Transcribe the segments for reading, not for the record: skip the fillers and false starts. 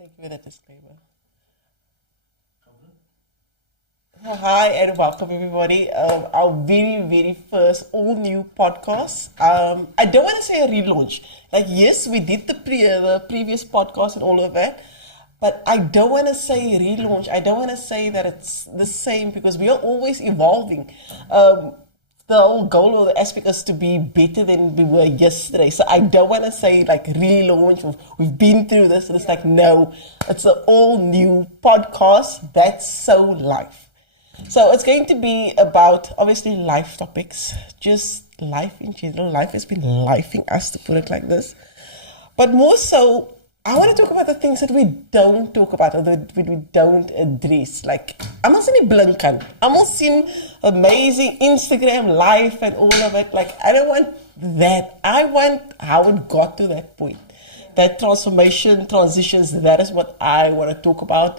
Thank you for that disclaimer. Oh, hi and welcome everybody. Our very, very first all-new podcast. I don't want to say a relaunch. Like, yes, we did the previous podcast and all of that, but I don't want to say relaunch. I don't want to say that it's the same because we are always evolving. The whole goal or the aspect is to be better than we were yesterday. So I don't want to say like relaunch. We've been through this. And it's like, no, it's an all-new podcast. That's so life. So it's going to be about, obviously, life topics, just life in general. Life has been lifing us, to put it like this. But more so, I want to talk about the things that we don't talk about or that we don't address. Like, I'm not saying blinken. I'm not seeing amazing Instagram life and all of it. Like, I don't want that. I want how it got to that point. That transformation, transitions, that is what I want to talk about.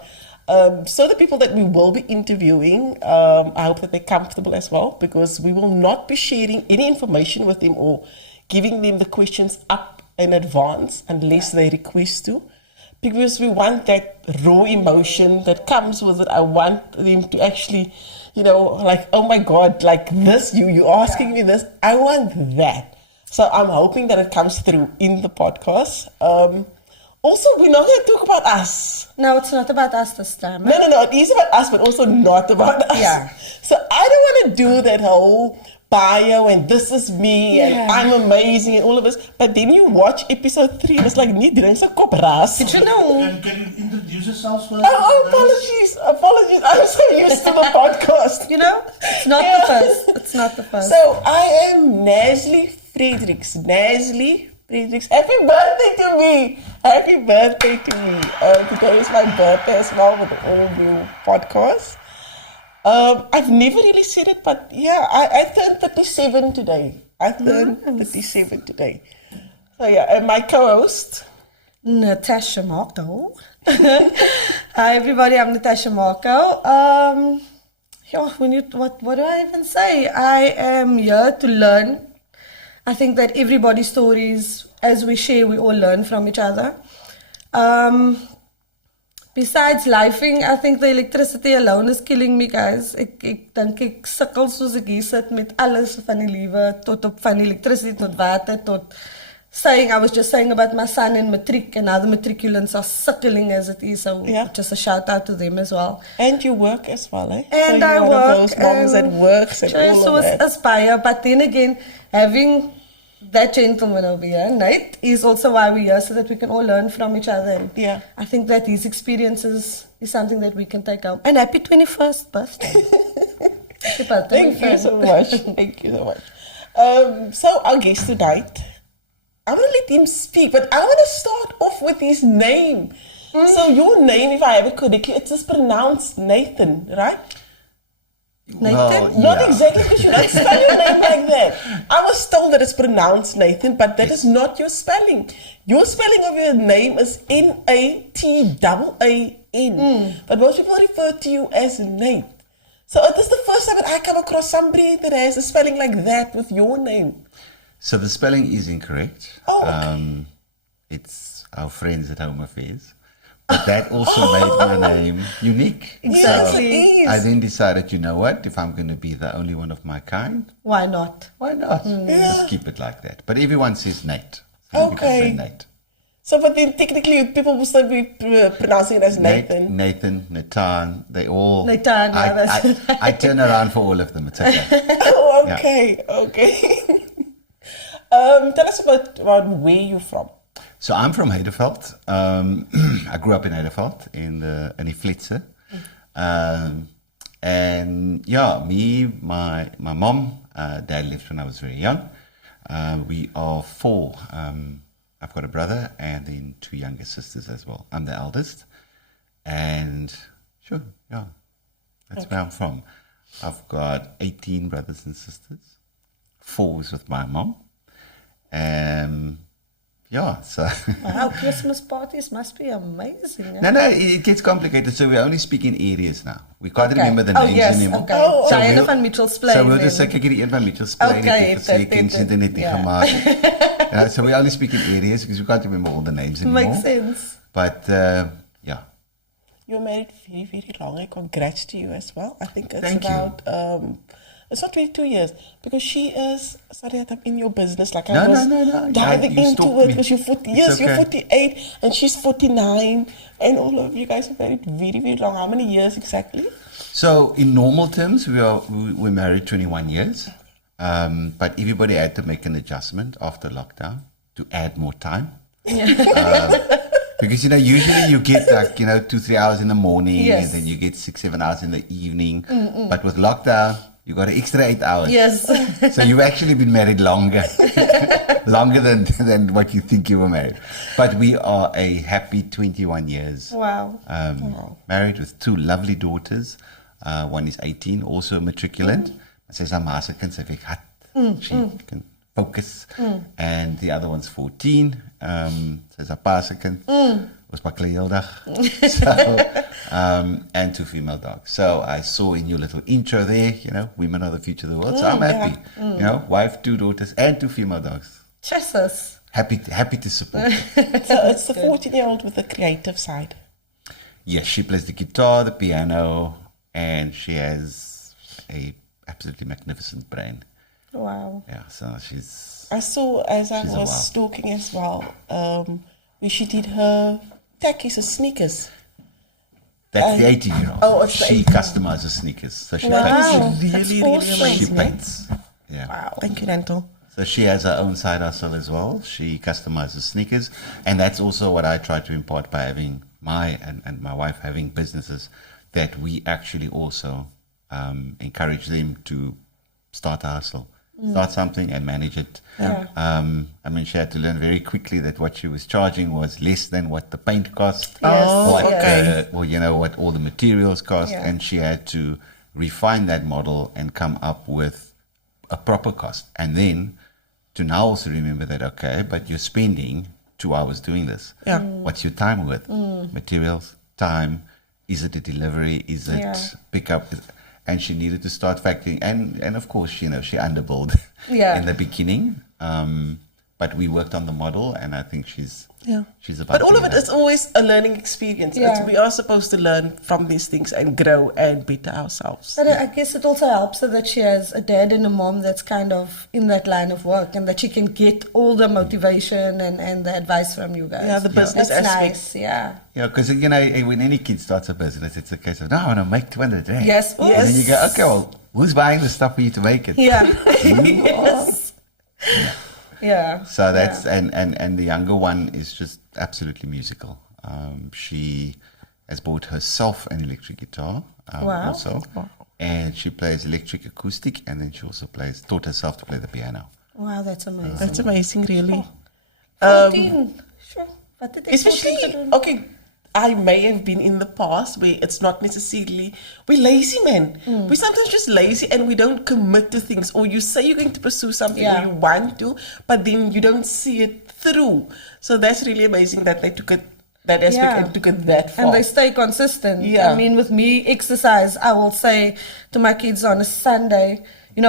So the people that we will be interviewing, I hope that they're comfortable as well, because we will not be sharing any information with them or giving them the questions up in advance unless they request to, because we want that raw emotion that comes with it. I want them to actually, like, oh my God, like this, you asking me this, I want that. So I'm hoping that it comes through in the podcast. Also, we're not going to talk about us. No, it's not about us this time. No, it is about us, but also not about us. Yeah. So I don't want to do that whole bio and this is me and I'm amazing and all of this. But then you watch episode 3 and it's like, nie drink so kop ras. Did you know? Can you introduce yourselves first? Oh, apologies. I'm so used to the podcast. It's not the first. It's not the first. So I am Nazli Fredericks. Happy birthday to me. Happy birthday to me. Today is my birthday as well with the all-new podcast. I've never really said it, but yeah, I turned 37 today. So yeah, and my co-host, Natasha Marco. Hi everybody, I'm Natasha Marco. What do I even say? I am here to learn. I think that everybody's stories, as we share, we all learn from each other. Besides lifing, I think the electricity alone is killing me, guys. Ek dink ek sukkel soos ek hier sit met alles van die lewe, tot op van electricity tot water, tot I was just saying about my son in matric and other matriculants are suckling as it is. So just a shout out to them as well. And you work as well, eh? And so I work. work. One of those moms that works and all of that. Aspire, but then again, having that gentleman over here, Nate, is also why we're here, so that we can all learn from each other. And I think that his experiences is something that we can take home. And happy 21st birthday. Thank you so much. So our guest tonight, I want to let him speak, but I want to start off with his name. So your name, if I have it correctly, it's just pronounced Nathan, right? Nathan? Well, not exactly, because you don't spell your name like that. I was told that it's pronounced Nathan, but that is not your spelling. Your spelling of your name is Nataan. But most people refer to you as Nate. So it is the first time that I come across somebody that has a spelling like that with your name. So the spelling is incorrect. Oh, okay. It's our friends at Home Affairs. But that also made my name unique. Exactly. So I then decided, you know what, if I'm going to be the only one of my kind, why not? Just keep it like that. But everyone says Nate. So people say Nate. So, but then technically people will still be pronouncing it as Nathan. Nathan, Nataan, they all... Nataan, I turn around for all of them. It's okay. Oh, okay. Tell us about where you're from. So I'm from Heideveld. I grew up in Heideveld in the Flitse. And me, my mom, dad left when I was very young. We are 4. I've got a brother and then 2 younger sisters as well. I'm the eldest. And that's where I'm from. I've got 18 brothers and sisters. 4 is with my mom. So... Wow, Christmas parties must be amazing. Eh? No, it gets complicated. So we only speak in areas now. We can't remember the names anymore. Okay. So we'll, van Mitchellsplein. So we'll just say, kyk hierdie een van Mitchellsplein. So we only speak in areas because we can't remember all the names anymore. Makes sense. But Yeah. You're married very, very long, and congrats to you as well. I think it's Thank you. about, it's not 22 years, because she is, sorry that I'm in your business, like I No, was no. diving You into stalked it, me. because you're 40, It's yes, you're okay. 48, and she's 49, and all of you guys are married very, very long. How many years exactly? So in normal terms, we're married 21 years, but everybody had to make an adjustment after lockdown to add more time. Because usually you get like 2-3 hours in the morning, Yes. and then you get 6-7 hours in the evening. But with lockdown, you got an extra 8 hours. Yes. So you've actually been married longer, longer than what you think you were married. But we are a happy 21 years. Wow. Married with 2 lovely daughters. One is 18, also a matriculant. Sy's 'n maasikind, sy werk hard. She can focus. And the other one's 14. Sy's 'n paasikind. Ons baklei heel dag. And 2 female dogs. So I saw in your little intro there, women are the future of the world. So I'm happy. Wife, 2 daughters, and 2 female dogs. Jesus. Happy to support. So it's the 14-year-old with the creative side. Yes, she plays the guitar, the piano, and she has a absolutely magnificent brain. Wow. Yeah, so she's... I saw, as I She's a was wow. stalking as well, where she did her tackies, her sneakers. That's the 18-year-old. Oh, it's the she 18. customizes sneakers. So she That Wow. is That's really, really awesome. She amazing. paints. Yeah. Wow, thank you, Nanto. So she has her own side hustle as well. She customizes sneakers. And that's also what I try to impart by having and my wife having businesses, that we actually also encourage them to start a hustle. Start something and manage it. Yeah. I mean, she had to learn very quickly that what she was charging was less than what the paint cost. Yes, What, yes. or what all the materials cost. Yeah. And she had to refine that model and come up with a proper cost. And then to now also remember that, okay, but you're spending 2 hours doing this. Yeah. What's your time worth? Materials, time. Is it a delivery? Is it Yeah. pickup? And she needed to start factoring. And of course, she underbilled Yeah. in the beginning. But we worked on the model, and I think she's about But all to of be it there. is always a learning experience. Yeah. And we are supposed to learn from these things and grow and better ourselves. But I guess it also helps her that she has a dad and a mom that's kind of in that line of work, and that she can get all the motivation and the advice from you guys. Yeah, the business That's aspect. nice. Yeah. Yeah, because when any kid starts a business, it's a case of, no, I want to make 200 rand. Yes. And then you go, okay, well, who's buying the stuff for you to make it? Yeah. You are. Yes. Yeah. So that's and the younger one is just absolutely musical. She has bought herself an electric guitar Wow. also, and she plays electric acoustic, and then she also taught herself to play the piano. Wow, that's amazing. That's amazing, really. 14. Sure. What did they Especially, 14 do? okay, I may have been in the past where it's not necessarily, we're lazy, man. We're sometimes just lazy and we don't commit to things. Or you say you're going to pursue something Yeah. or you want to, but then you don't see it through. So that's really amazing that they took it, that aspect, Yeah. and took it that far. And they stay consistent. Yeah. I mean, with me, exercise, I will say to my kids on a Sunday,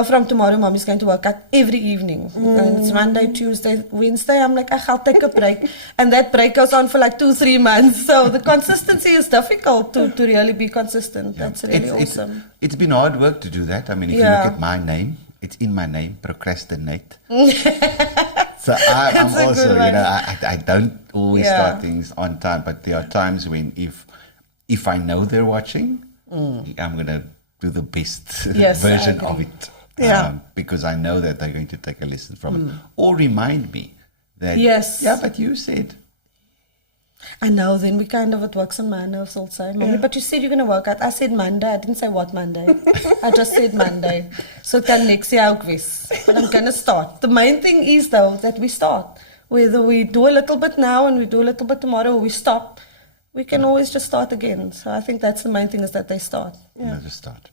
from tomorrow, mommy's going to work out every evening. And it's Monday, Tuesday, Wednesday. I'm like, I'll take a break. And that break goes on for like 2-3 months. So the consistency is difficult to really be consistent. Yeah. That's really awesome. It's been hard work to do that. I mean, if you Yeah. look at my name, it's in my name, procrastinate. So I'm That's a also, good one. I don't always Yeah. start things on time, but there are times when if I know they're watching, I'm going to do the best Yes, I version of agree. it. Yeah. Because I know that they're going to take a lesson from it. Or remind me that, Yes. yeah, but you said. I know, then we kind of, it works on my nerves also. Mommy, but you said you're going to work out. I said Monday. I didn't say what Monday. I just said Monday. So it can next year ook wees. But I'm going to start. The main thing is, though, that we start. Whether we do a little bit now and we do a little bit tomorrow, or we stop, we can always just start again. So I think that's the main thing, is that they start. Yeah. Just start.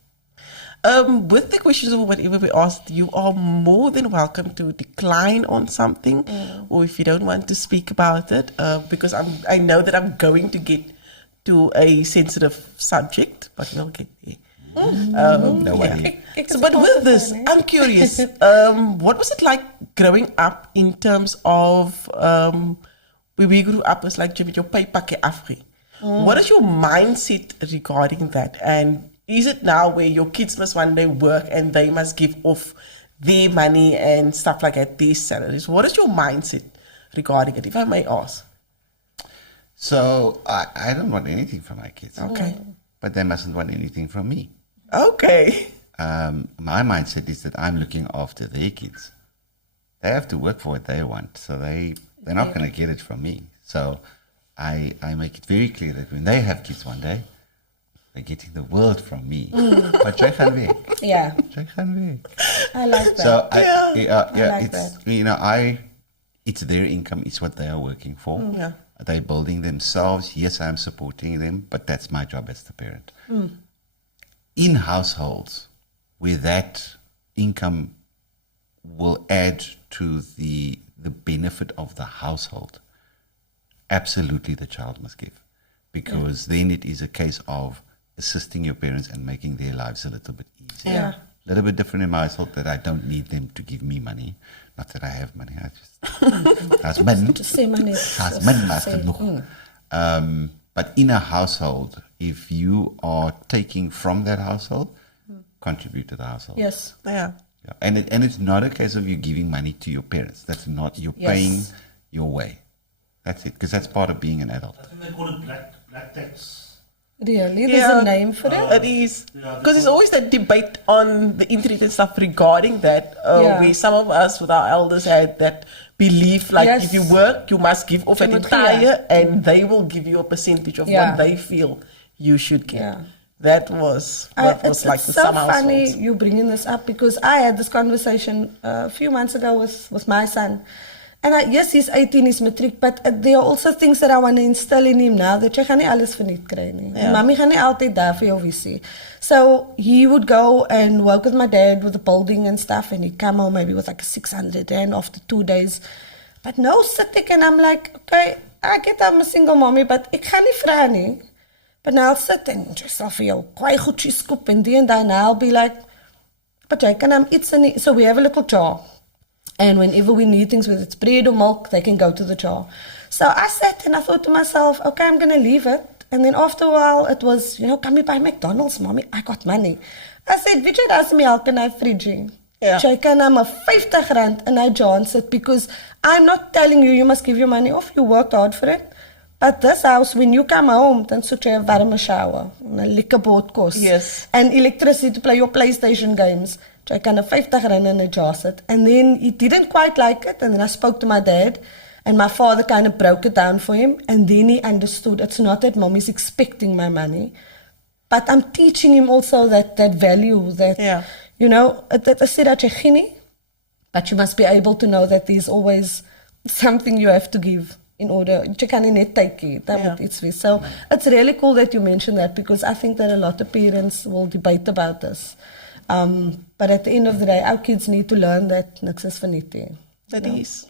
With the questions or whatever we asked, you are more than welcome to decline on something, or if you don't want to speak about it, because I know that I'm going to get to a sensitive subject, but we'll get there. No worry. So, but with this, I'm curious, what was it like growing up in terms of where we grew up? Was like jy met jou pypakkie afgie. What is your mindset regarding that? And is it now where your kids must one day work and they must give off their money and stuff like that, their salaries? What is your mindset regarding it, if I may ask? So I don't want anything from my kids. Okay. But they mustn't want anything from me. Okay. My mindset is that I'm looking after their kids. They have to work for what they want, so they're not going to get it from me. So I make it very clear that when they have kids one day, they're getting the world from me. But jy gaan weg. Yeah. Jy gaan weg. I like that. So I like it's that. it's their income, it's what they are working for. Yeah. They're building themselves. Yes, I'm supporting them, but that's my job as the parent. In households where that income will add to the benefit of the household, absolutely the child must give, because then it is a case of assisting your parents and making their lives a little bit easier. Yeah. A little bit different in my household, that I don't need them to give me money. Not that I have money, I just that's min. Just say money. That's min, maar genoeg. But in a household, if you are taking from that household, contribute to the household. Yes. Yeah. Yeah. And it's not a case of you giving money to your parents. That's not, you're paying your way. That's it, because that's part of being an adult. I think they call it black tax. Really? There's a name for it? It is. Because there's always that debate on the internet and stuff regarding that, where some of us with our elders had that belief, like if you work, you must give off an entire, and they will give you a percentage of what they feel you should get. Yeah. That was what was like the so summer funny households. you bringing this up, because I had this conversation a few months ago with my son. And yes, he's 18, he's matric, but there are also things that I want to instill in him now, that jy gaan nie alles verniet kry nie. Mommy gaan nie altyd daar vir jou visie. So he would go and work with my dad with the building and stuff, and he'd come home maybe with like 600 rand after 2 days. But no sitting, and I'm like, okay, I get I'm a single mommy, but ek gaan nie vra nie. But now I'll sit and just offer you kwai goedjies koop and die and die, and I'll be like, but jy kan iets in. So we have a little jar. And whenever we need things, whether it's bread or milk, they can go to the jar. So I sat and I thought to myself, okay, I'm going to leave it. And then after a while, it was, can we buy McDonald's, mommy? I got money. I said, weet jy, daar's milk in my fridge. Jy kan maar 50 rand in my jar sit, because I'm not telling you must give your money off. You worked hard for it. But this house, when you come home, dan soet jy 'n warme shower, 'n lekker botkos. Yes. And electricity to play your PlayStation games. So I kind of 50 rand in a jar sit. And then he didn't quite like it. And then I spoke to my dad. And my father kind of broke it down for him. And then he understood it's not that mommy's expecting my money. But I'm teaching him also that value. That, that I said dat jy gee nie, but you must be able to know that there's always something you have to give in order. Jy kan nie net take it. Dat moet iets wees. So it's really cool that you mentioned that, because I think that a lot of parents will debate about this. But at the end of the day, our kids need to learn that niks is verniet nie. It is.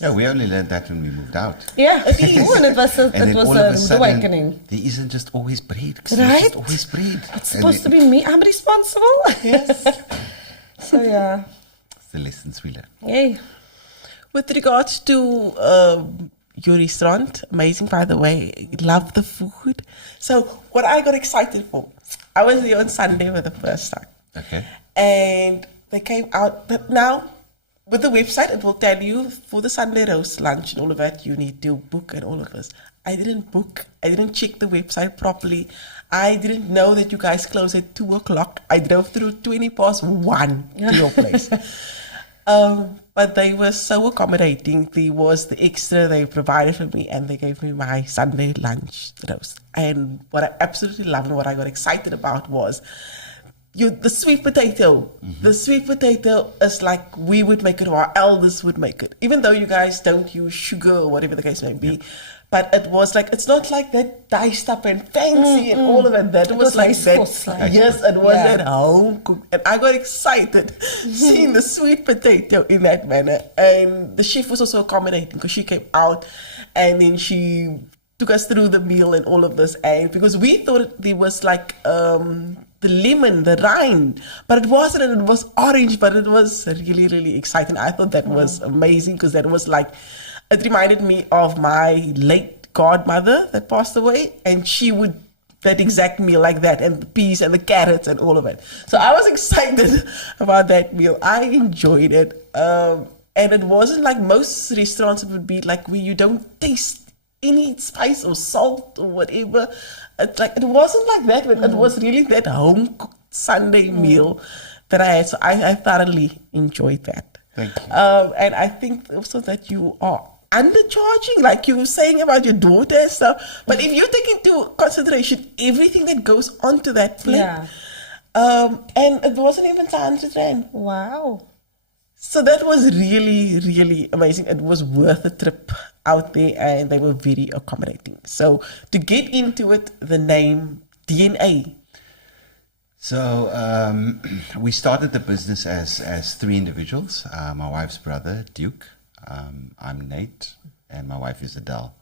Yeah, we only learned that when we moved out. Yeah, it is. And it was a rude awakening. There isn't just always bread. Right? There's just always bread. It's supposed to be me. I'm responsible. Yes. So yeah. It's the lessons we learn. Yay. With regards to your restaurant, amazing, by the way. Love the food. So what I got excited for, I was there on Sunday for the first time. Okay. And they came out, but now with the website, it will tell you for the Sunday roast lunch and all of that, you need to book and all of this. I didn't book. I didn't check the website properly. I didn't know that you guys close at 2 o'clock. I drove through 1:20 to your place. But they were so accommodating. There was the extra they provided for me, and they gave me my Sunday lunch roast. And what I absolutely loved and what I got excited about was the sweet potato. Mm-hmm. The sweet potato is like we would make it, or our elders would make it, even though you guys don't use sugar or whatever the case may be. Yep. But it was like, it's not like that diced up and fancy and all of it. That was like that. Yes, it was at home cooked. And I got excited seeing the sweet potato in that manner. And the chef was also accommodating, because she came out and then she took us through the meal and all of this. And because we thought there was like the lemon, the rind, but it wasn't, and it was orange, but it was really, really exciting. I thought that was amazing, because that was like, it reminded me of my late godmother that passed away, and she would that exact meal like that, and the peas and the carrots and all of it. So I was excited about that meal. I enjoyed it. And it wasn't like most restaurants, it would be like where you don't taste any spice or salt or whatever. It's like, it wasn't like that, but it was really that home cooked Sunday meal that I had. So I thoroughly enjoyed that. Thank you. And I think also that you are undercharging, like you were saying about your daughter and stuff. But if you take into consideration everything that goes onto that plate, and it wasn't even 100 rand. Wow. So that was really, really amazing. It was worth a trip out there, and they were very accommodating. So to get into it, the name DNA. So we started the business as three individuals. My wife's brother, Duke. I'm Nate, and my wife is Adele.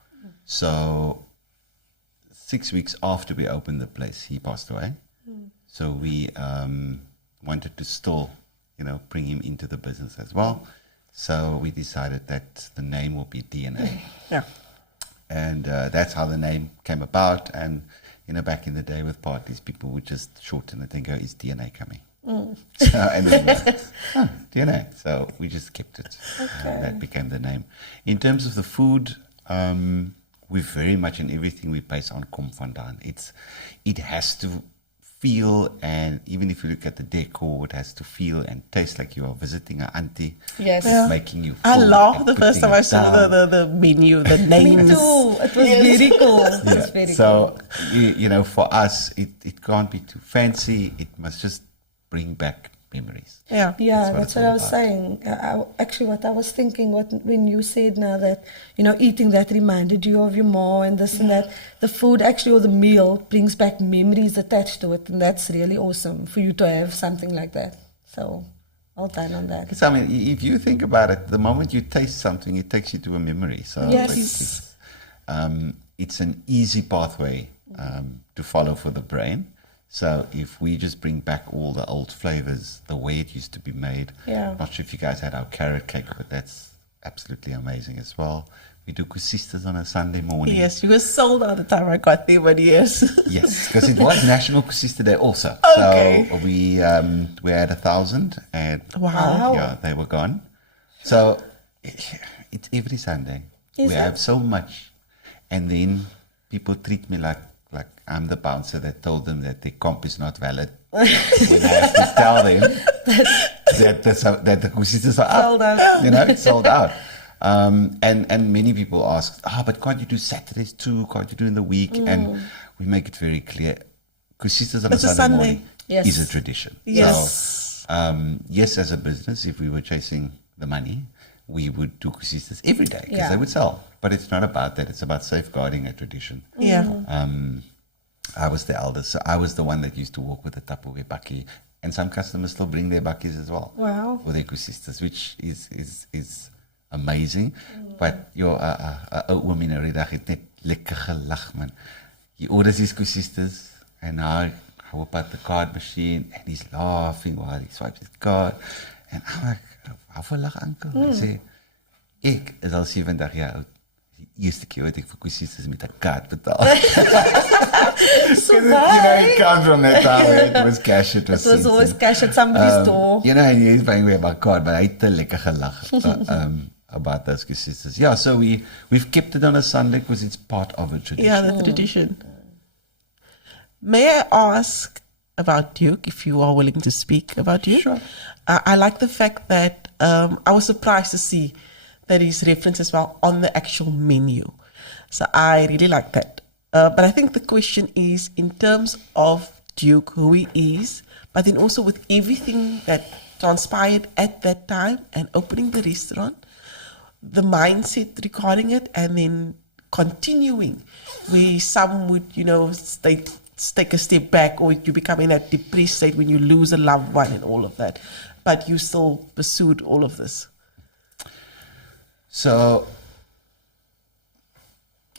So 6 weeks after we opened the place, he passed away. So we wanted to still, bring him into the business as well. So we decided that the name will be DNA. Yeah. And that's how the name came about. And, back in the day with parties, people would just shorten it and go, is DNA coming? So, and then DNA. So we just kept it. That became the name. In terms of the food, we very much in everything we base on kom vandaan. It has to feel, and even if you look at the decor, it has to feel and taste like you are visiting an auntie. Yes. It's making you I full laughed and the first putting time I it saw down. the menu, the names. Me too. It was very cool. It was very So, for us, it can't be too fancy. It must just bring back memories. Yeah. Yeah, That's that's what what I it's was all saying. Actually, what I was thinking, when you said now that, eating that reminded you of your mom and this and that, the food actually, or the meal, brings back memories attached to it. And that's really awesome for you to have something like that. So, well done on that. Because, if you think about it, the moment you taste something, it takes you to a memory. So Yes. it's an easy pathway to follow for the brain. So if we just bring back all the old flavors, the way it used to be made. Yeah. Not sure if you guys had our carrot cake, but that's absolutely amazing as well. We do kusistas on a Sunday morning. Yes, you were sold out the time I got there, but yes. Yes, because it was National Kusista Day also. Okay. So we had 1,000, and Wow. yeah, they were gone. So it's every Sunday. Is we it? have so much, and then people treat me like I'm the bouncer that told them that their comp is not valid. When I have to tell them that the kusistas are Sold up. out. It's sold out. And many people ask, but can't you do Saturdays too? Can't you do in the week? And we make it very clear. Kusistas on It's a a Sunday Sunday. morning Yes. is a tradition. Yes. So, yes, as a business, if we were chasing the money, we would do kusistas every day because Yeah. they would sell. But it's not about that. It's about safeguarding a tradition. Yeah. I was the eldest, so I was the one that used to walk with the Tupperware bakkie, and some customers still bring their bakkies as well. Wow. For their kusistas, which is amazing. But your oom in Riedag het net lekker gelag, man. He orders his kusistas, and now I whip out the card machine, and he's laughing while he swipes his card. And I'm like, waarvoor lag uncle? Hy sê, ek is al 70 jaar oud. Die eerste keer wat ek vir kusistas met 'n kaart betaal. So It comes from that time where it was cash. It was, It was always cash at somebody's door. and he's buying me my card, but I te lekker gelag about those kusistas. Yeah, so we've kept it on a Sunday because it's part of a tradition. Yeah, the tradition. May I ask about Duke, if you are willing to speak about Duke? Sure. I like the fact that I was surprised to see that he's referenced as well on the actual menu. So I really like that. But I think the question is in terms of Duke, who he is, but then also with everything that transpired at that time and opening the restaurant, the mindset regarding it, and then continuing where some would, take a step back, or you become in that depressed state when you lose a loved one and all of that. But you still pursued all of this. So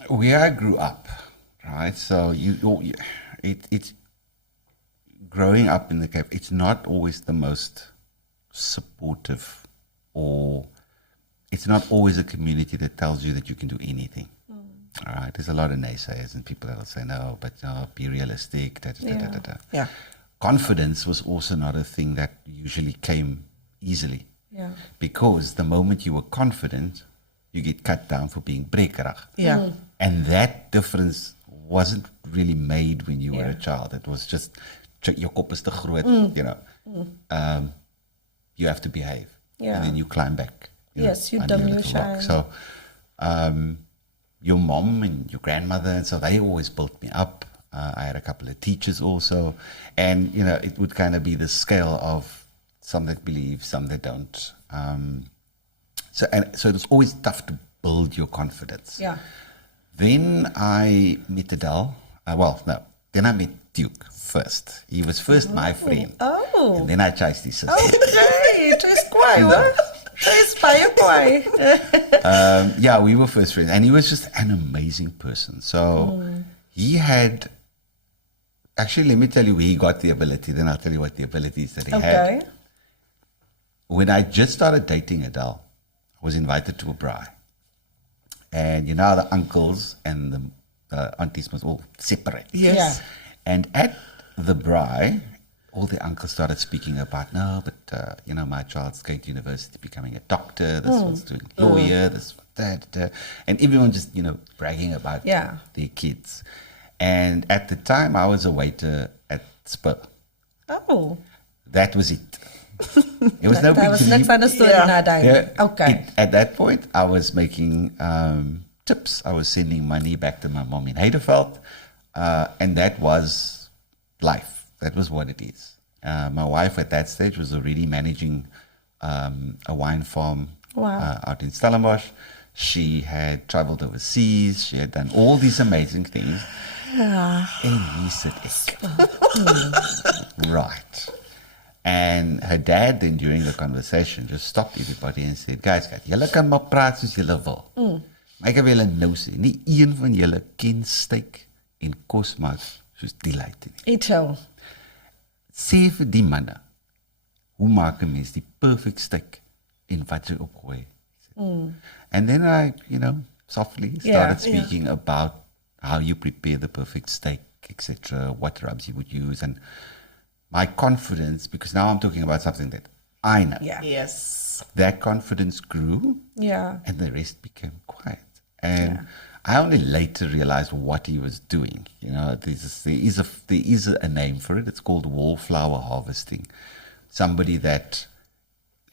where I grew up, right? So it's growing up in the Cape. It's not always the most supportive, or it's not always a community that tells you that you can do anything. All right, there's a lot of naysayers and people that will say, no, but no, be realistic. Yeah. Confidence was also not a thing that usually came easily. Yeah. Because the moment you were confident, you get cut down for being brekerig. Yeah. And that difference wasn't really made when you were a Yeah. child. It was just, your kop is te groot, you know. You have to behave. Yeah. And then you climb back. Yes, you under your dim, you little shine. rock. So, your mom and your grandmother, and so they always built me up. I had a couple of teachers also. And, you know, it would kind of be the scale of some that believe, some that don't. So it was always tough to build your confidence. Yeah. Then I met Adele. Then I met Duke first. He was first my friend. Oh. And then I chased his sister. Okay, jy is kwaai hoor. Jy is baie kwaai. Yeah, we were first friends. And he was just an amazing person. So he had... Actually, let me tell you where he got the ability. Then I'll tell you what the abilities that he had. Okay. When I just started dating Adele, I was invited to a braai. And you know how the uncles and the aunties must all separate. Yes. Yeah. And at the braai, all the uncles started speaking about, no, but, you know, my child's going to university, becoming a doctor, this one's doing lawyer, this one, that. And everyone just, you know, bragging about Yeah. their kids. And at the time, I was a waiter at Spur. Oh. That was it. It was no big Daar was deal. niks anders toe Ja. na daai. Yeah, Okay. at that point, I was making tips. I was sending money back to my mom in Heideveld. And that was life. That was what it is. My wife at that stage was already managing a wine farm Wow. out in Stellenbosch. She had traveled overseas. She had done all these amazing things. En hier sit ek. Right. And her dad then during the conversation just stopped everybody and said, guys, julle kan maar praat soos julle wil. Maar ek wil julle nou sê, nie een van julle ken steak en kos maak soos die leite nie. Eet jou. Sê vir die manne, hoe maak 'n mens die perfect steak en wat jy opgooi? And then I, you know, softly started speaking about how you prepare the perfect steak, etc., what rubs you would use, and my confidence, because now I'm talking about something that I know. Yeah. Yes. That confidence grew, Yeah. and the rest became quiet. And I only later realized what he was doing. You know, there is a name for it. It's called wallflower harvesting. Somebody that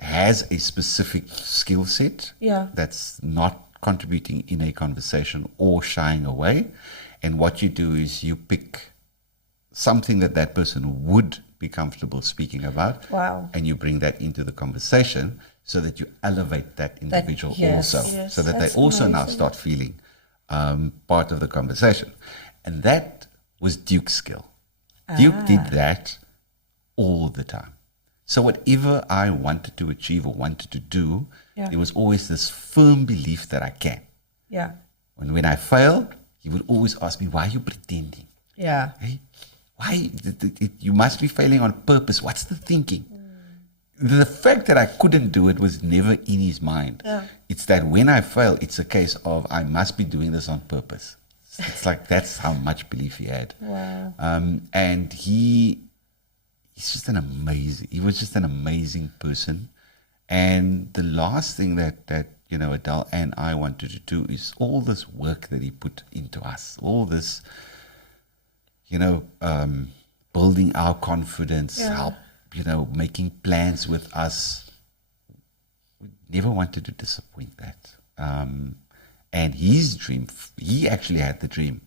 has a specific skill set Yeah. that's not contributing in a conversation or shying away. And what you do is you pick something that person would be comfortable speaking about. Wow. And you bring that into the conversation so that you elevate that individual yes, also. yes, So that they that's also now amazing. start feeling part of the conversation. And that was Duke's skill. Duke did that all the time. So whatever I wanted to achieve or wanted to do, Yeah. there was always this firm belief that I can. Yeah. And when I failed, he would always ask me, why are you pretending? Yeah. Hey, why? You must be failing on purpose. What's the thinking? The fact that I couldn't do it was never in his mind. Yeah. It's that when I fail, it's a case of I must be doing this on purpose. It's like that's how much belief he had. Wow. And he was just an amazing person. And the last thing that you know, Adele and I wanted to do is all this work that he put into us, all this, you know, building our confidence, help, you know, making plans with us. We never wanted to disappoint that. And his dream, he actually had the dream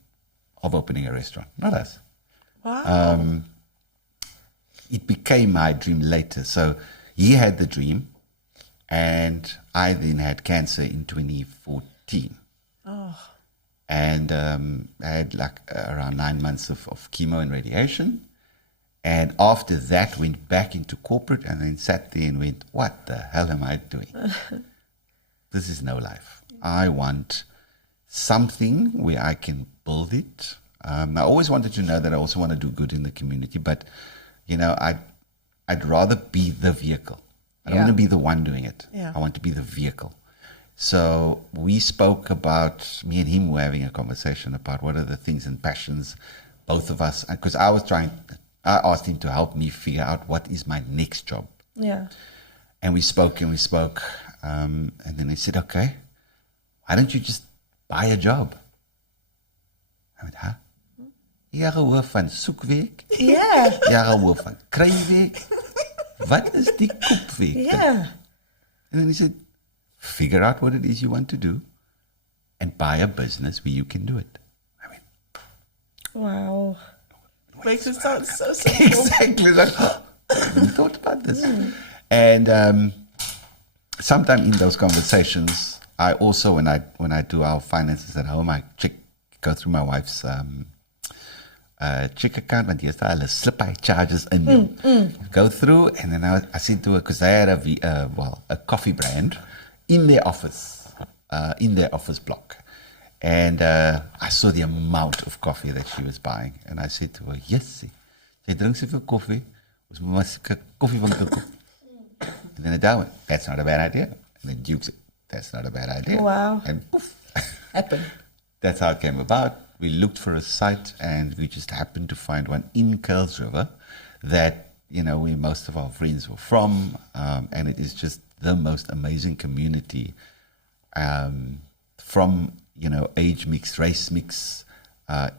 of opening a restaurant, not us. Wow. It became my dream later. So he had the dream, and I then had cancer in 2014. And I had like around 9 months of chemo and radiation. And after that, went back into corporate and then sat there and went, what the hell am I doing? This is no life. I want something where I can build it. I always wanted to know that I also want to do good in the community, but, you know, I'd rather be the vehicle. I don't want to be the one doing it. Yeah. I want to be the vehicle. So we spoke about, me and him were having a conversation about what are the things and passions both of us, because I asked him to help me figure out what is my next job. Yeah. And we spoke, and then he said, okay, why don't you just buy a job? I went, huh? Jy gehoor van soekweek? Yeah. Jy gehoor van kryweek? Wat is die koopweek? Yeah. And then he said, figure out what it is you want to do and buy a business where you can do it. I mean, Wow. Makes it sound so simple. exactly. Like, I haven't thought about this. And sometime in those conversations, I also, when I do our finances at home, I go through my wife's check account, want jy is daar hulle slip hy charges in. Go through, and then I said to her, because they had a coffee brand in their office block. And I saw the amount of coffee that she was buying. And I said to her, yes, sy drink soveel koffie, ons moet maar koffiewinkel koop. And then I went, that's not a bad idea. And then Duke said, that's not a bad idea. Wow. And poof. Happened. That's how it came about. We looked for a site, and we just happened to find one in Curls River that, where most of our friends were from. And it is just the most amazing community from, age mix, race mix,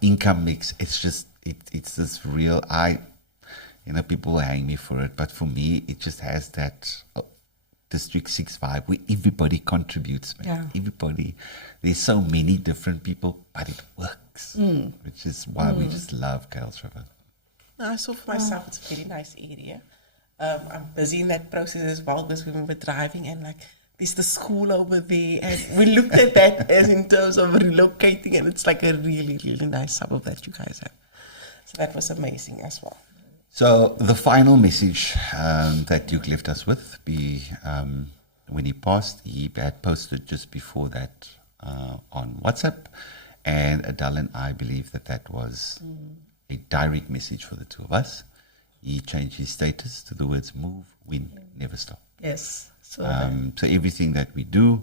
income mix. It's just, it's this real, people will hang me for it, but for me, it just has that District 6 vibe where everybody contributes. Man. Yeah. Everybody, there's so many different people, but it works, which is why we just love Curls River. I saw for myself, it's a very nice area. I'm busy in that process as well, because we were driving and there's the school over there, and we looked at that as in terms of relocating, and it's like a really, really nice suburb that you guys have. So that was amazing as well. So the final message that Duke left us with, when he passed, he had posted just before that on WhatsApp, and Adele and I believe that was a direct message for the two of us. He changed his status to the words move, win, never stop. Yes. So, So everything that we do,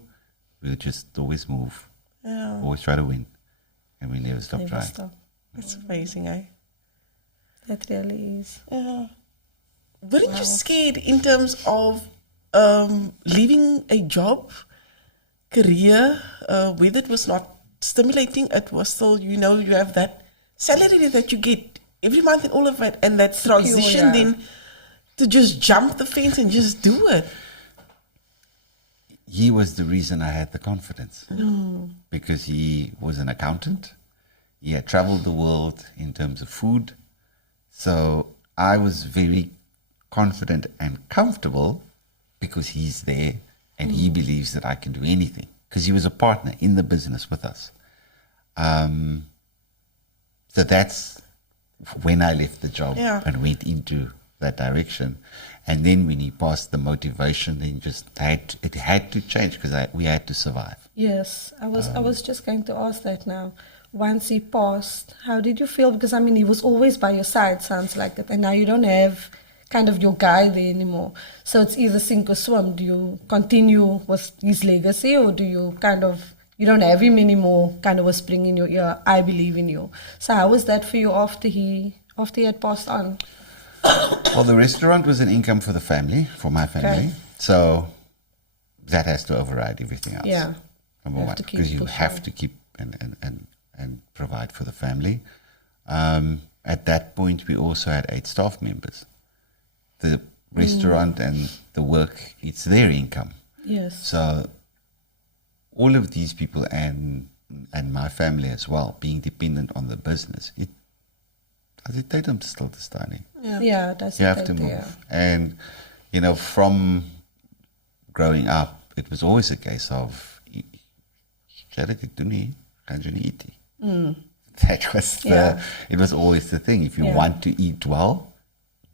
we'll just always move, always try to win, and we never stop trying. it's amazing, eh? That really is. Yeah. Weren't you scared in terms of leaving a job, career, whether it was not stimulating, it was still, you have that salary that you get every month and all of it, and that transition then to just jump the fence and just do it. He was the reason I had the confidence, because he was an accountant. He had traveled the world in terms of food. So I was very confident and comfortable because he's there and he believes that I can do anything, because he was a partner in the business with us. So that's when I left the job and went into that direction. And then when he passed, the motivation then just it had to change, because we had to survive. Yes, I was just going to ask that now. Once he passed, how did you feel? Because he was always by your side, sounds like it, and now you don't have kind of your guy there anymore. So it's either sink or swim. Do you continue with his legacy, or do you you don't have him anymore, kind of whispering in your ear, I believe in you? So how was that for you after he had passed on? Well, the restaurant was an income for the family, for my family. Okay. So that has to override everything else. Yeah. Number one, because you have to keep and provide for the family. At that point, we also had 8 staff members. The restaurant and the work, it's their income. Yes. So all of these people and my family as well, being dependent on the business, as it takes them still to study. Yeah, that's You have to move. Yeah. And, from growing up, it was always a case of, that was it was always the thing. If you want to eat well,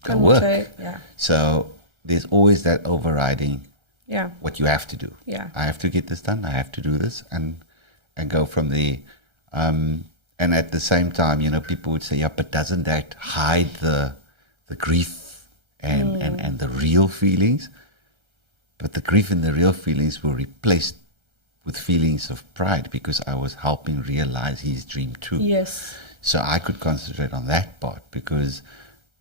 go work. Yeah. So there's always that overriding what you have to do. Yeah. I have to get this done. I have to do this, and go from there. And at the same time, people would say, yeah, but doesn't that hide the grief and the real feelings? But the grief and the real feelings were replaced with feelings of pride because I was helping realize his dream too. Yes. So I could concentrate on that part because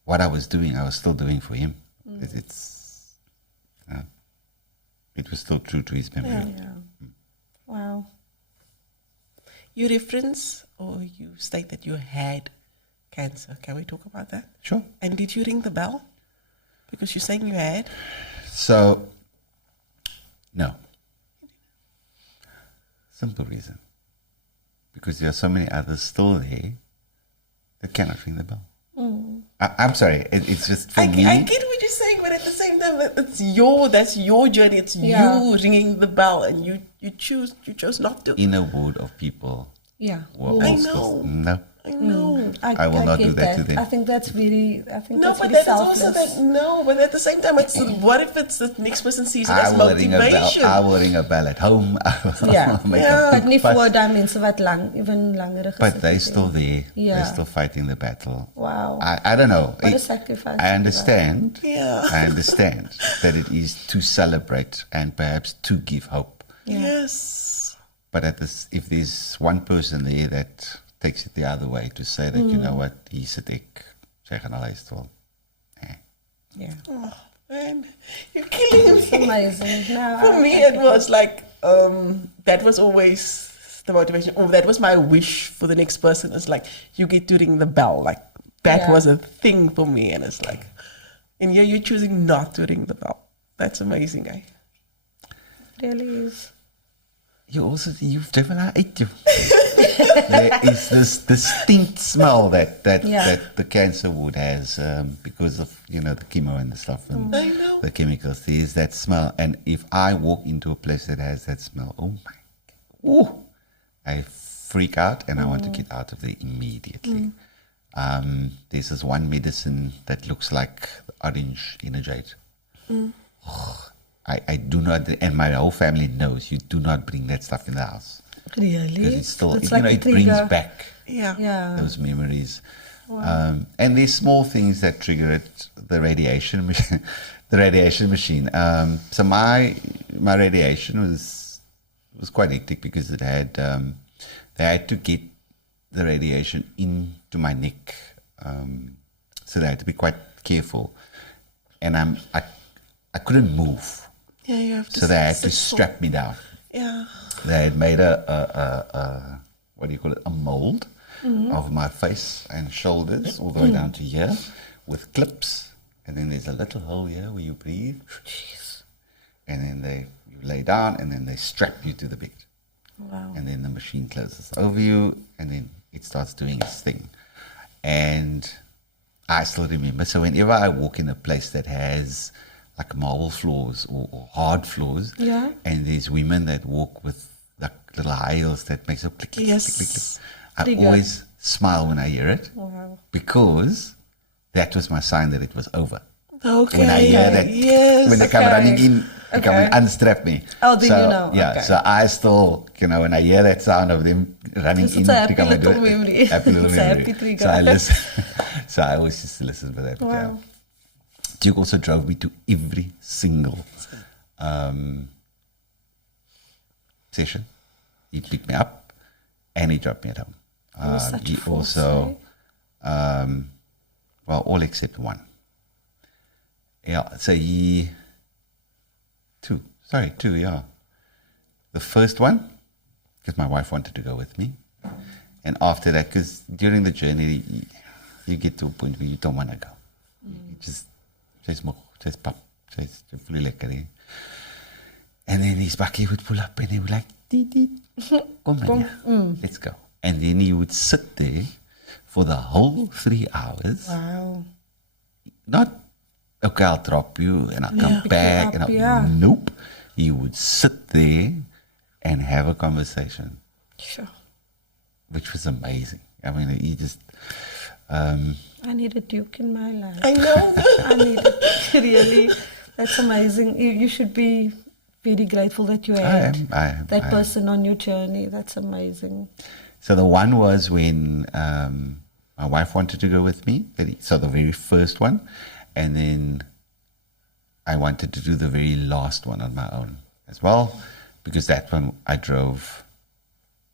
what I was doing, I was still doing for him. It was still true to his memory. Yeah. Wow. You reference or you state that you had cancer. Can we talk about that? Sure. And did you ring the bell? Because you're saying you had. So, no. Simple reason. Because there are so many others still there that cannot ring the bell. I'm sorry. It's just for me. I get what you're saying, but at the same time, that's your journey. It's Yeah. you ringing the bell, and you chose not to. In a world of people. Yeah. Who I all still- know. No. I know. I will not get do that to them. I think that's very, No, but very that's selfless. also that. No, but at the same time, it's what if it's the next person sees it I as will ring a bell. motivation? I will ring a bell at home. I will Yeah. make Yeah. a But big nie fuss. voor daai mense wat even langer But they're still there. Yeah. They're still fighting the battle. Wow. I don't know. What a sacrifice. I understand. Yeah. I understand that it is to celebrate and perhaps to give hope. Yes. But if there's one person there that takes it the other way to say that, you know what, hier's het ek, sy gaan al huis toe. Yeah. Oh, man, you're killing It's me. amazing. No, For me, it was like that was always the motivation. Oh, that was my wish for the next person. It's like you get to ring the bell. Like that Yeah. was a thing for me, and it's like, and here you're choosing not to ring the bell. That's amazing, eh? really is. You've driven her uit. There is this distinct smell that the cancer wood has because of the chemo and the stuff and I know. the chemicals. There is that smell, and if I walk into a place that has that smell, oh my, ooh, I freak out and I want to get out of there immediately. There's this one medicine that looks like orange energate. I do not, and my whole family knows you do not bring that stuff in the house Really? because it's still, It's it like a brings trigger. back Yeah. Yeah. those memories. And there's small things that trigger it. The radiation machine, So my radiation was quite hectic because it had they had to get the radiation into my neck, so they had to be quite careful, and I couldn't move. Yeah, you have to. So they had to sit so- strap me down. Yeah. They had made a what do you call it? A mold of my face and shoulders all the way down to here with clips. And then there's a little hole here where you breathe. And then you lay down and then they strap you to the bed. Wow. And then the machine closes over you and then it starts doing its thing. And I still remember. So whenever I walk in a place that has like marble floors or hard floors, Yeah. and there's women that walk with like little high heels that makes a click, click, Yes. click, click, click. I Trigger. always smile when I hear it Wow. because that was my sign that it was over. Okay. When I hear that, Yes. when they come Okay. running in, they come and Okay. unstrap me. Oh, then so, you know. Yeah, Okay. so I still, when I hear that sound of them running It's in a happy to come and do little it, memory. happy little It's a memory. happy trigger. So I listen. So I always just listen for that. but yeah. Wow. Duke also drove me to every single session. He picked me up and he dropped me at home. was such He a force, also, well, all except one. Yeah, so two, yeah. The first one, because my wife wanted to go with me. And after that, because during the journey, you get to a point where you don't want to go. You just moeg, just pap, just voel lekker. Hè. And then his bakkie would pull up and he would like, "Tiet, tiet. Kom man, let's go." And then he would sit there for the whole 3 hours. Wow. Not, okay, I'll drop you and I'll come Pick you back. up, And I'll, yeah. Nope. He would sit there and have a conversation, Sure. which was amazing. I mean, he just, I need a Duke in my life. I know. I need it. Really. That's amazing. You should be very grateful that you had I am. that person on your journey. That's amazing. So the one was when my wife wanted to go with me. So the very first one. And then I wanted to do the very last one on my own as well. because that one I drove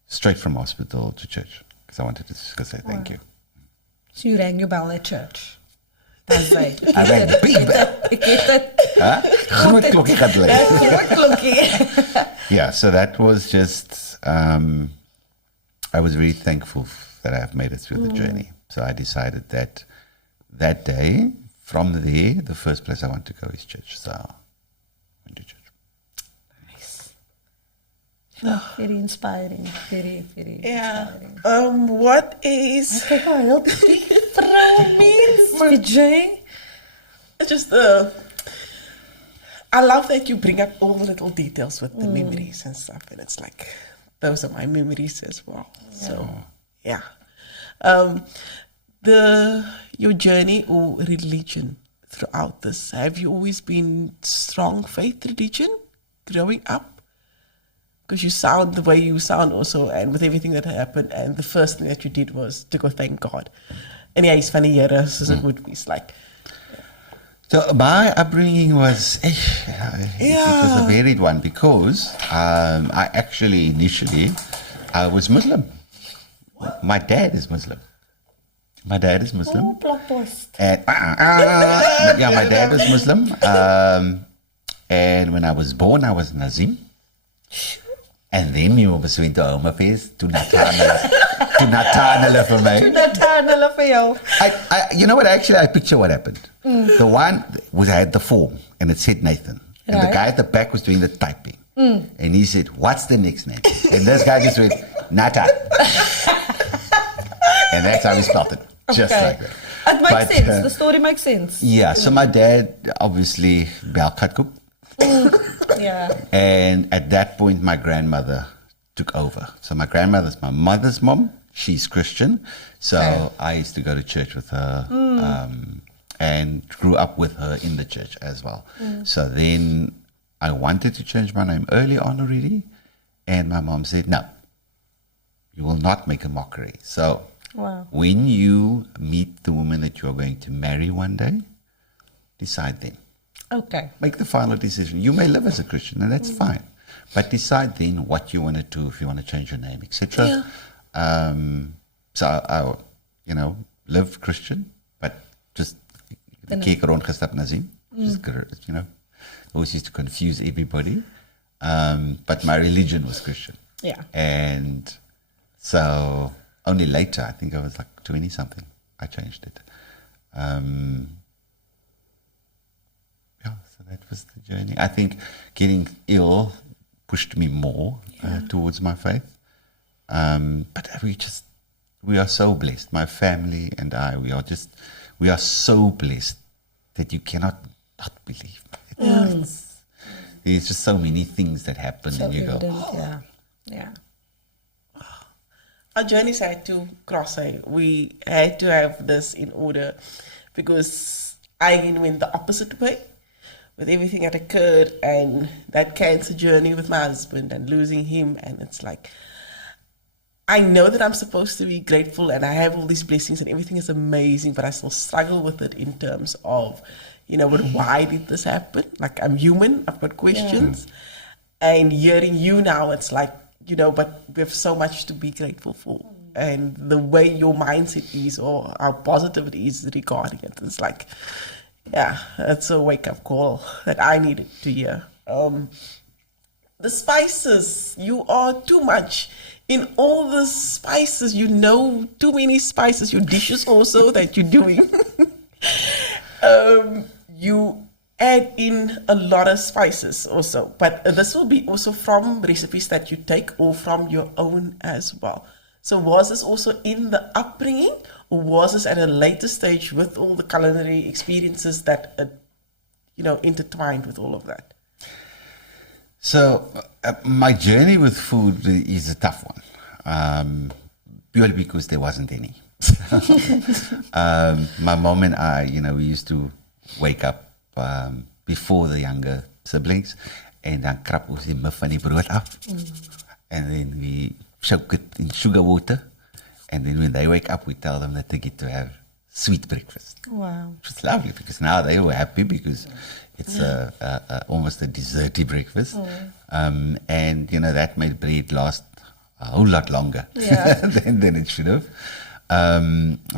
straight from hospital to church because I wanted to say thank you. So you rang your bell at church. That's right. I rang the big bell. Ik weet het. Huh? Groot klokkie gaat lui. Groot klokkie. Yeah, so that was just, I was very thankful that I have made it through the journey. So I decided that day, from there, the first place I want to go is church. So I went to church. Very inspiring. Very, very inspiring. What is... Kijk maar, heel die vrouw means. Jay. It's just I love that you bring up all the little details with the memories and stuff, and it's like those are my memories as well. Yeah. So yeah, your journey or religion throughout this. Have you always been strong faith religion growing up? Because you sound the way you sound also, and with everything that happened, and the first thing that you did was to go thank God. And yeah, he's funny here, so it would be like. So my upbringing was, it was a varied one because I actually initially I was Muslim. What? My dad is Muslim. Oh, plot twist. And, yeah, my dad was Muslim. And when I was born, I was Nazim. And then we almost went to Home Affairs to Nataan for me. To Nataan for you. You know what? Actually, I picture what happened. The one was I had the form and it said Nathan, and the guy at the back was doing the typing, and he said, "What's the next name?" And this guy just went Nataan, and that's how we spelled it, just like that. It makes sense. The story makes sense. Yeah. So my dad obviously Belkatkoop. Yeah. And at that point, my grandmother took over. So my grandmother's my mother's mom. She's Christian. So I used to go to church with her and grew up with her in the church as well. So then I wanted to change my name early on already. And my mom said, no, you will not make a mockery. So when you meet the woman that you are going to marry one day, decide then. Okay. Make the final decision. You may live as a Christian, and that's fine. But decide then what you want to do, if you want to change your name, etc. So I, live Christian, but just the kerk rondgestap Nazim. Just, always used to confuse everybody. But my religion was Christian. Yeah. And so only later, I think I was like 20-something, I changed it. So that was the journey. I think getting ill pushed me more towards my faith. But we are so blessed. My family and I, we are so blessed that you cannot not believe. There's just so many things that happen and you go, yeah. Our journeys had to cross. We had to have this in order because I went the opposite way with everything that occurred and that cancer journey with my husband and losing him. And it's like, I know that I'm supposed to be grateful and I have all these blessings and everything is amazing, but I still struggle with it in terms of, but why did this happen? Like, I'm human, I've got questions. And hearing you now, it's like, but we have so much to be grateful for. And the way your mindset is or how positive it is regarding it, it's like, it's a wake-up call that I needed to hear. The spices, you are too much. In all the spices, too many spices, your dishes also that you're doing. You add in a lot of spices also. But this will be also from recipes that you take or from your own as well. So was this also in the upbringing, or was this at a later stage with all the culinary experiences that, intertwined with all of that? So my journey with food is a tough one, purely because there wasn't any. My mom and I, we used to wake up before the younger siblings, and dan krap ons die muf van die brood af, and then we soak it in sugar water, and then when they wake up, we tell them that they get to have sweet breakfast. Wow. Which was lovely because now they were happy because it's almost a desserty breakfast. And, you know, that made bread last a whole lot longer than it should have.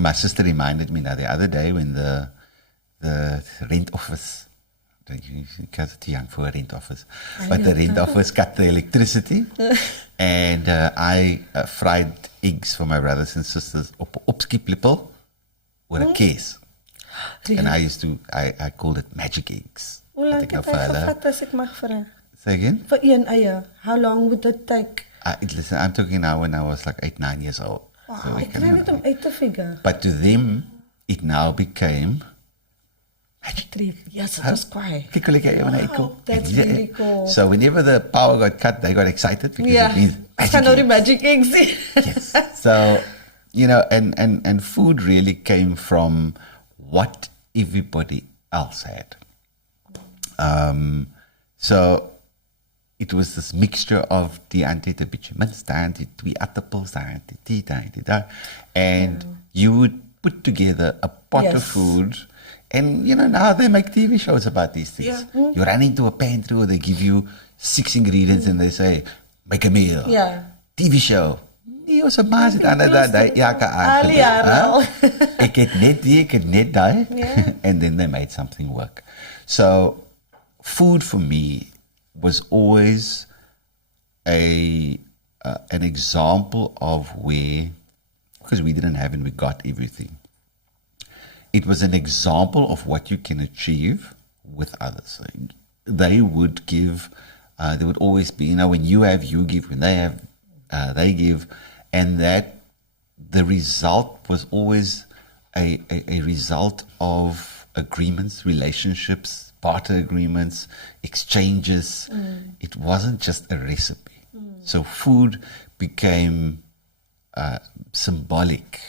My sister reminded me now the other day when the rent office, you guys are too young for a rent office, but the rent office cut the electricity and I fried eggs for my brothers and sisters op skiplepel with a case. Really? And I called it magic eggs. Hoe lank Ek nou het hy vir hulle- gevat as ek mag vra? Say again? Vir een eier. How long would it take? Listen, I'm talking now when I was like 8, 9 years old. So Ek kry net om uit te figure. but to them, it now became Yes, it was quiet. Kyk hoe lekker jy wanneer ek Wow, kook. that's En jy- really cool. So whenever the power got cut, they got excited because Yeah. it means Ek gaan nou die magic magic eggs eggs. Yes. So, you know, and food really came from what everybody else had. So it was this mixture of die auntie het 'n bietjie mince, die auntie 2 aardappels, die auntie die auntie daar. And you would put together a pot of Yes. food. And, you know, now they make TV shows about these things. You run into a pantry where they give you 6 ingredients and they say, make a meal. Ja. TV show. Nee, ons maas het aan dat elke aand. Al jare al. Ek het net die, ek het net daai. Yeah. And then they made something work. So food for me was always an example of where, because we didn't have and we got everything. It was an example of what you can achieve with others. They would give, there would always be, you know, when you have, you give, when they have, they give, and that the result was always a result of agreements, relationships, barter agreements, exchanges. It wasn't just a recipe. So food became symbolic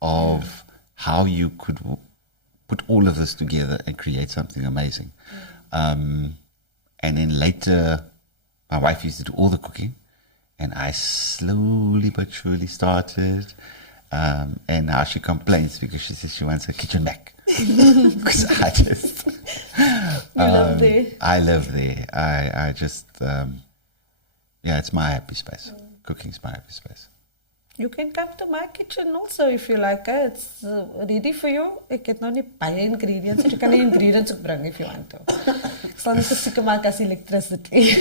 of how you could put all of this together and create something amazing. And then later, my wife used to do all the cooking, and I slowly but surely started. And now she complains because she says she wants a kitchen back. Because I just... You live there. I live there. I just... yeah, it's my happy space. Cooking's my happy space. You can come to my kitchen also if you like. It's ready for you. Ek het nou nie baie ingredients. You can die ingredients ook bring if you want to. Ek sal net seker maak as electricity.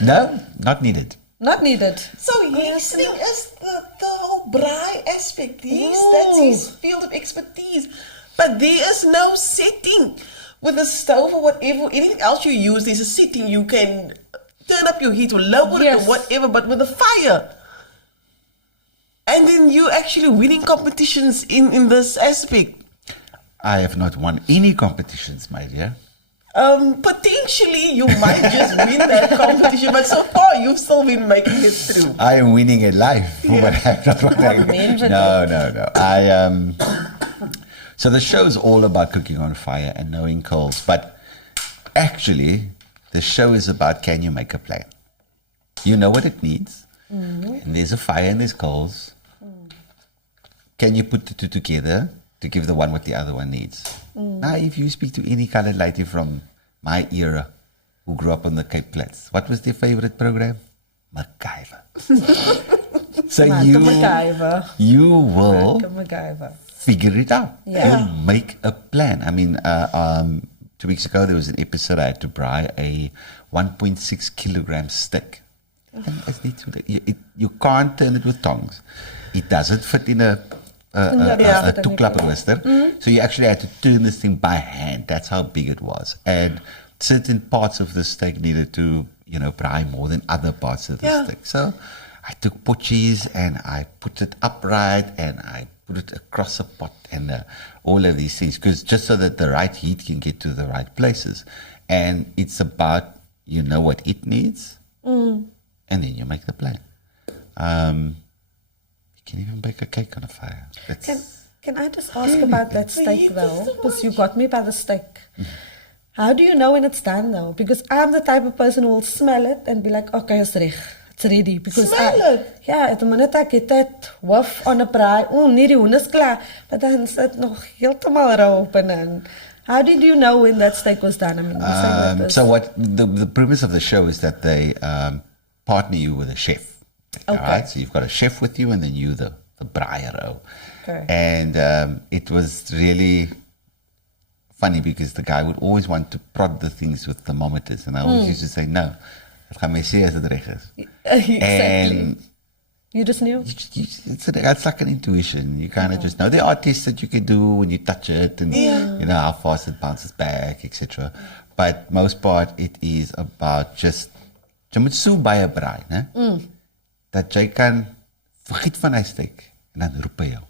No, not needed. Not needed. So his thing is the whole braai aspect. That's his field of expertise. But there is no setting with a stove or whatever. Anything else you use, there's a setting. You can turn up your heat or lower it or whatever. But with a fire. And then you're actually winning competitions in this aspect. I have not won any competitions, my dear. Potentially you might just win that competition, but so far you've still been making it through. I am winning at life, but I'm not winning. No. So the show's all about cooking on fire and knowing coals, but actually the show is about, can you make a plan? You know what it needs, and there's a fire and there's coals. Can you put the two together to give the one what the other one needs? Now, if you speak to any colored lady from my era who grew up on the Cape Flats, what was their favorite program? MacGyver. So you will figure it out. Yeah. You make a plan. I mean, 2 weeks ago, there was an episode I had to braai a 1.6 kilogram steak. And you can't turn it with tongs. It doesn't fit in a toeklap roaster. So you actually had to turn this thing by hand. That's how big it was. And certain parts of the steak needed to, you know, braai more than other parts of the steak. So I took potjies and I put it upright and I put it across a pot and all of these things, because just so that the right heat can get to the right places. And it's about, you know what it needs, and then you make the plan. You can even bake a cake on a fire. Can I just ask about that steak though? Because you got me by the steak. How do you know when it's done though? Because I'm the type of person who will smell it and be like, okay, it's reg. it's ready. Because Smell it. yeah, at the minute I get that whiff on a braai, nee, die hoen is klaar, but dan sit nog heeltemal rauw binnenin. How did you know when that steak was done? I mean, you saying that So what the premise of the show is that they partner you with a chef. Okay. Right? So you've got a chef with you, and then you the braaier. Okay. And it was really funny because the guy would always want to prod the things with thermometers, and I always used to say no. Het gaan my sê as dit reg is. Exactly. And You just knew? it's like an intuition. You kind of just know there are tests that you can do when you touch it, and you know how fast it bounces back, etc. But most part, it is about just jy moet so baie braai, né? Dat jy kan vergiet van hy steak en dan roep hy jou.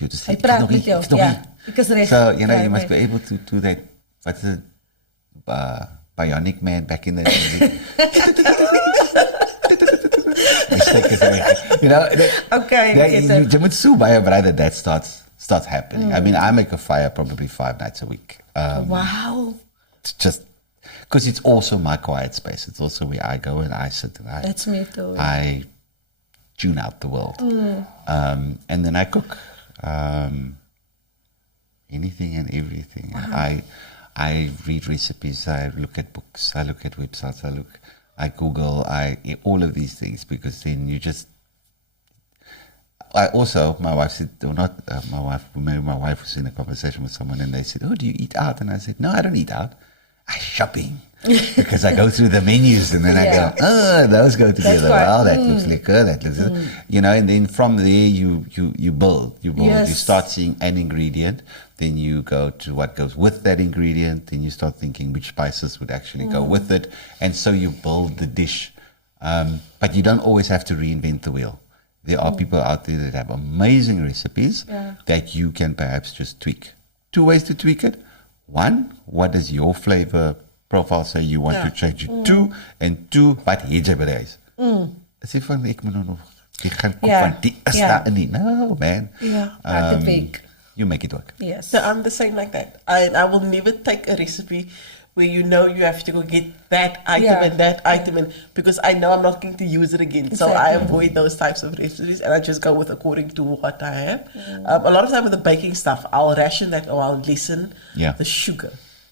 Jy just Hy praat met jou, ja. Ek is reg. So you know Ja, you must nee. be able to do that. What's it? Bionic Man back in the mistake is everything. You know, Okay, I get it. you moet so baie braai that starts happening. I mean, I make a fire probably 5 nights a week. Wow. It's just because it's also my quiet space. It's also where I go and I sit and That's me too. I tune out the world. And then I cook anything and everything. I read recipes. I look at books. I look at websites. I Google. All of these things, because then you just. I also, my wife said, or not my wife. Maybe my wife was in a conversation with someone, and they said, "Oh, do you eat out?" And I said, "No, I don't eat out. I shopping." Because I go through the menus and then I go, oh, those go together. Well, that looks liquor, that looks, you know, and then from there you build. Yes. You start seeing an ingredient, then you go to what goes with that ingredient, then you start thinking which spices would actually go with it, and so you build the dish. But you don't always have to reinvent the wheel. There are people out there that have amazing recipes that you can perhaps just tweak. 2 ways to tweak it. One, what does your flavor profile say you want to change it to? And 2, wat het jy bereis? Is jy van, ek moet nou nog, ek gaan koop van die is daar in die. No, man. You make it work. Yes. So I'm the same like that. I will never take a recipe where you know you have to go get that item and that item, and because I know I'm not going to use it again. So I avoid those types of recipes, and I just go with according to what I have. A lot of time with the baking stuff, I'll ration that, or I'll lessen the sugar.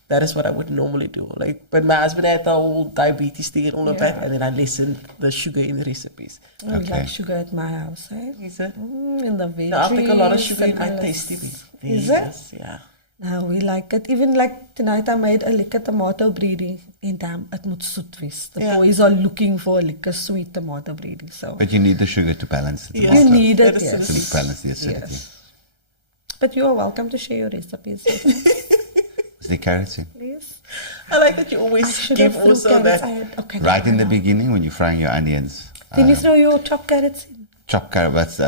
That is what I would normally do. Like when my husband had the whole diabetes thing and all of that, and then I lessened the sugar in the recipes. I like sugar at my house, eh? Is it? In the veggies. I'll take a lot of sugar in my and tasty alles. veggies. Is it? Yeah. No, we like it. Even like tonight I made a lekker tomato breeding. En dan, het moet zoet wees. The boys are looking for a lekker sweet tomato breeding. So. But you need the sugar to balance it. You need it, yes. To balance the acidity. Yes. But you are welcome to share your recipes. Is there carrots in? Please. I like that you always give also that. Okay, Right in the beginning when you're frying your onions. Then you throw your chopped carrots in. Chop carrots,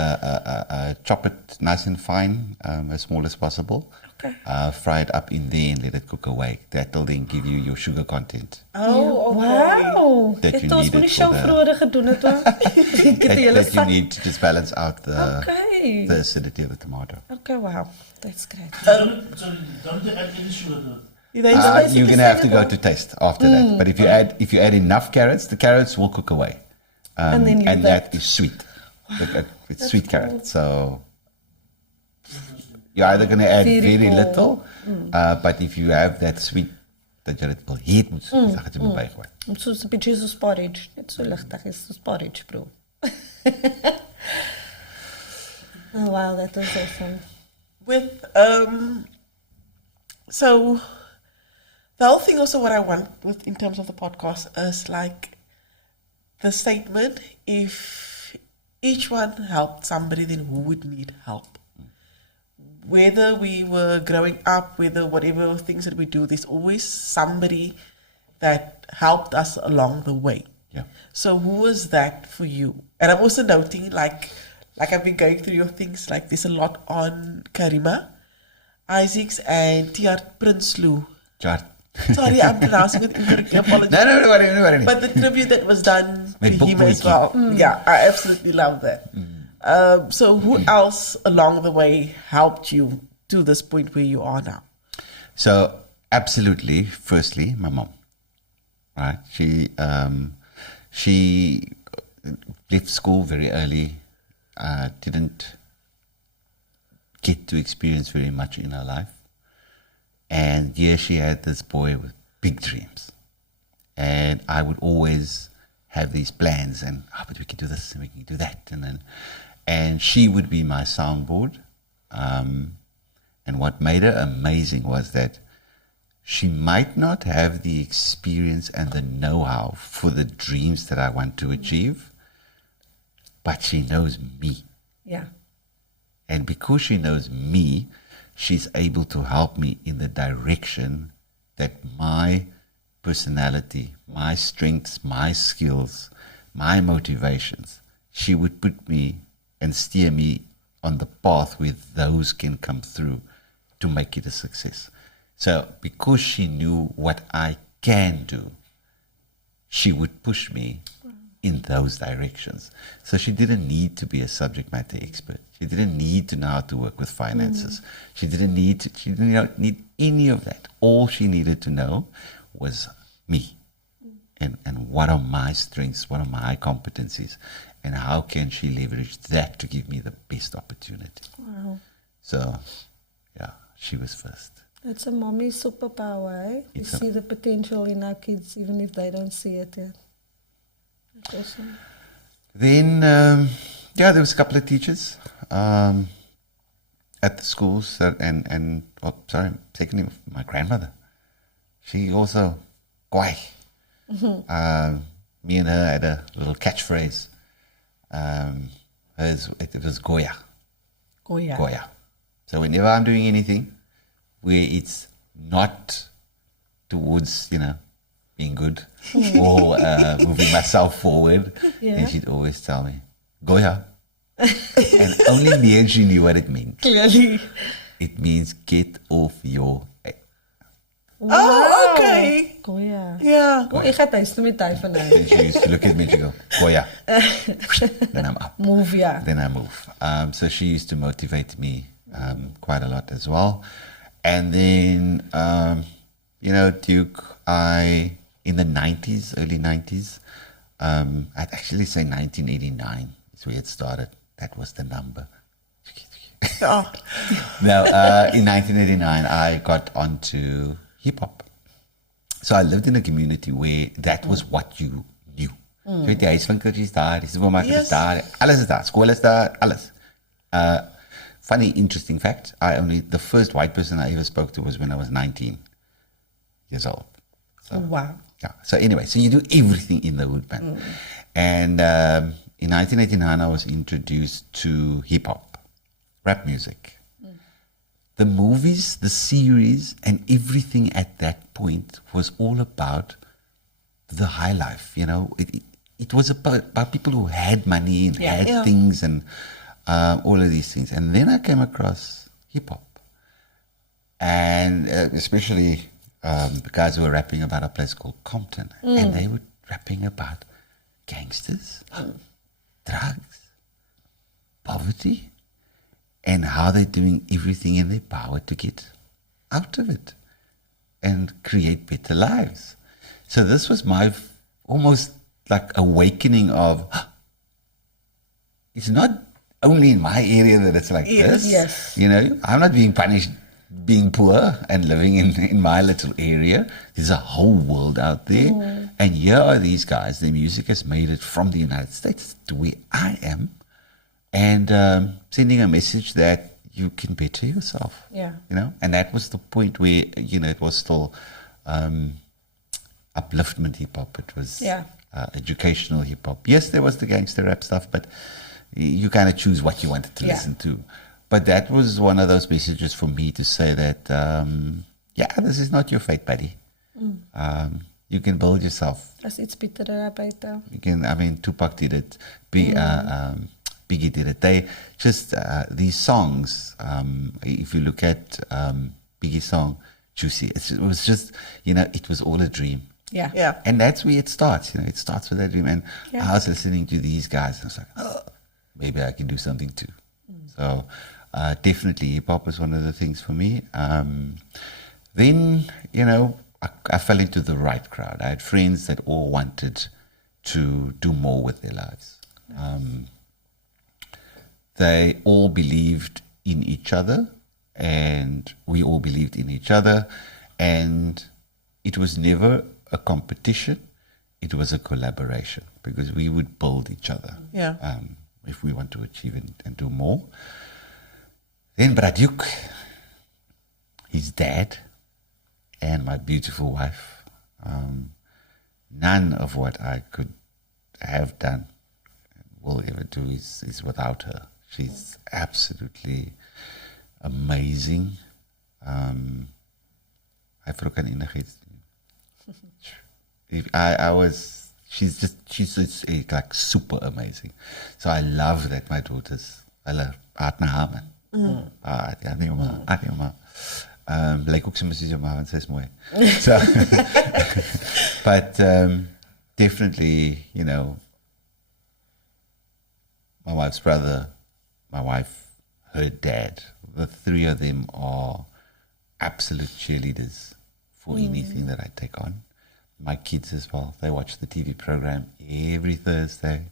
chop it nice and fine, as small as possible. Okay. Fry it up in there and let it cook away. That'll then give you your sugar content. Oh, okay. Wow. That you Het ons need moet it nie for so the- vroeger gedoen het hoor. that you need to just balance out the acidity of the tomato. Okay, wow. That's great. Sorry, don't they add any sugar to it? You're going to have to go to taste after that. But if you add enough carrots, the carrots will cook away. And then leave that is sweet. It's sweet carrot. So you're either going to add very little, but if you have that sweet, dat jy dit wil heet moet, dan gaan jy moet bygooi. Soos 'n bietjie soos porridge. Net so ligtig is soos porridge, bro. Oh wow, that was awesome. With so the whole thing also what I want with in terms of the podcast is like the statement, if each one helped somebody, then who would need help? Whether we were growing up, whether whatever things that we do, there's always somebody that helped us along the way. Yeah. So who was that for you? And I'm also noting like I've been going through your things, like there's a lot on Karima Isaacs and Tiart Prinsloo. Chart. Sorry, I'm pronouncing it incorrectly. Apologies. No, don't worry. But the tribute that was done to Met him as well. Yeah, I absolutely love that. So who else along the way helped you to this point where you are now? So absolutely, firstly, my mom. Right? She left school very early, didn't get to experience very much in her life. And here she had this boy with big dreams. And I would always have these plans and, but we can do this and we can do that. And she would be my soundboard. And what made her amazing was that she might not have the experience and the know-how for the dreams that I want to achieve, but she knows me. Yeah. And because she knows me, she's able to help me in the direction that my personality, my strengths, my skills, my motivations, she would put me and steer me on the path where those can come through to make it a success. So because she knew what I can do, she would push me in those directions. So she didn't need to be a subject matter expert. She didn't need to know how to work with finances. She didn't need any of that. All she needed to know was me. And what are my strengths, what are my competencies, and how can she leverage that to give me the best opportunity. Wow. So, yeah, she was first. It's a mommy superpower, eh? You see the potential in our kids even if they don't see it yet. That's awesome. Then, there was a couple of teachers at the schools secondly, my grandmother. She also, kwai. Me and her had a little catchphrase. It was Goya. Goya. So whenever I'm doing anything where it's not towards, being good or moving myself forward, and she'd always tell me, Goya. And only me and she knew what it meant. Clearly. It means get off your... Oh, okay. Goya. Yeah. Ek gaan thuis toe met hy van hy. And she used to look at me and she go, Goya. Then I'm up. Move, yeah. Then I move. So she used to motivate me quite a lot as well. And then, Duke, in the 90s, early 90s, I'd actually say 1989 is where it started. That was the number. Oh. Now, in 1989, I got onto hip-hop. So I lived in a community where that was what you knew. So die huiswinkeltjie is daar, die supermarket is daar, alles is daar, skool is daar, alles. Funny, interesting fact, the first white person I ever spoke to was when I was 19 years old. So, Wow. yeah. So anyway, so you do everything in the hood, man. And in 1989, I was introduced to hip-hop, rap music. The movies, the series, and everything at that point was all about the high life. It was about people who had money and had things and all of these things. And then I came across hip hop, and especially the guys who were rapping about a place called Compton, and they were rapping about gangsters, drugs, poverty, and how they're doing everything in their power to get out of it and create better lives. So this was my almost like awakening of, it's not only in my area that it's like this. Yes. I'm not being punished being poor and living in my little area. There's a whole world out there. And here are these guys, their music has made it from the United States to where I am. And sending a message that you can better yourself. Yeah. And that was the point where, it was still upliftment hip hop. It was educational hip hop. Yes, there was the gangster rap stuff, but you kind of choose what you wanted to listen to. But that was one of those messages for me to say that, this is not your fate, buddy. You can build yourself. As iets beter daar buiten. You can, Tupac did it. Biggie did it. They just, these songs, if you look at Biggie's song, Juicy, it was just, it was all a dream. Yeah. Yeah. And that's where it starts, it starts with that dream. And I was listening to these guys and I was like, oh, maybe I can do something too. So definitely hip hop was one of the things for me. Then, I fell into the right crowd. I had friends that all wanted to do more with their lives. They all believed in each other, and we all believed in each other, and it was never a competition. It was a collaboration, because we would build each other if we want to achieve and do more. Then Bradjuk, his dad, and my beautiful wife, none of what I could have done, will ever do, is without her. She's absolutely amazing. I forgot enigheids. She's just like super amazing. So I love that my daughters, hulle hart na haar man. Ja, nee maar. Lyk ook soms soos jou ma, want sy is mooi. So, but definitely, you know, my wife's brother, my wife, her dad, the three of them are absolute cheerleaders for anything that I take on. My kids as well, they watch the TV program every Thursday.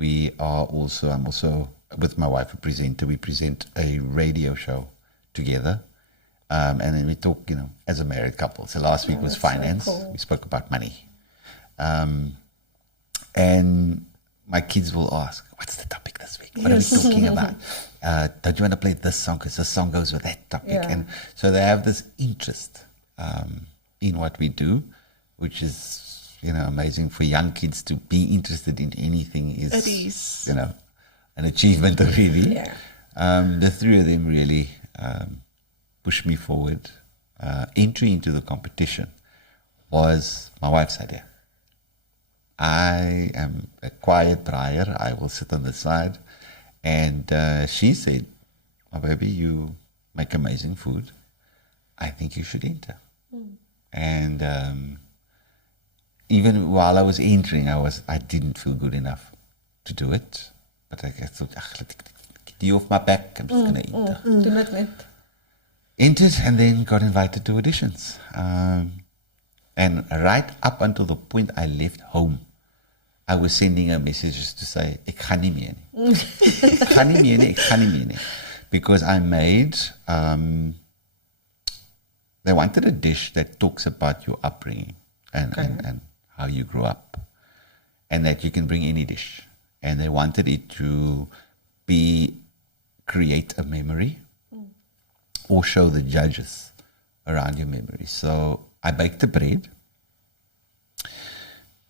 I'm also, with my wife, a presenter. We present a radio show together. And then we talk, you know, as a married couple. So last week was finance. So cool. We spoke about money. And my kids will ask, what's the topic this week? What are we talking about? Don't you want to play this song? Because this song goes with that topic. Yeah. And so they have this interest in what we do, which is, you know, amazing. For young kids to be interested in anything is, you know, an achievement already. Yeah. The three of them really pushed me forward. Entry into the competition was my wife's idea. I am a quiet briar. I will sit on the side. And she said, oh, baby, you make amazing food. I think you should enter. And even while I was entering, I didn't feel good enough to do it. But I thought, get you off my back. I'm just going to enter. Doen het net. Entered and then got invited to auditions. And right up until the point I left home, I was sending her messages to say, ek gaan nie meer nie. Ek gaan nie meer nie. Because I made, they wanted a dish that talks about your upbringing and how you grew up. And that you can bring any dish. And they wanted it to create a memory or show the judges around your memory. So I baked the bread.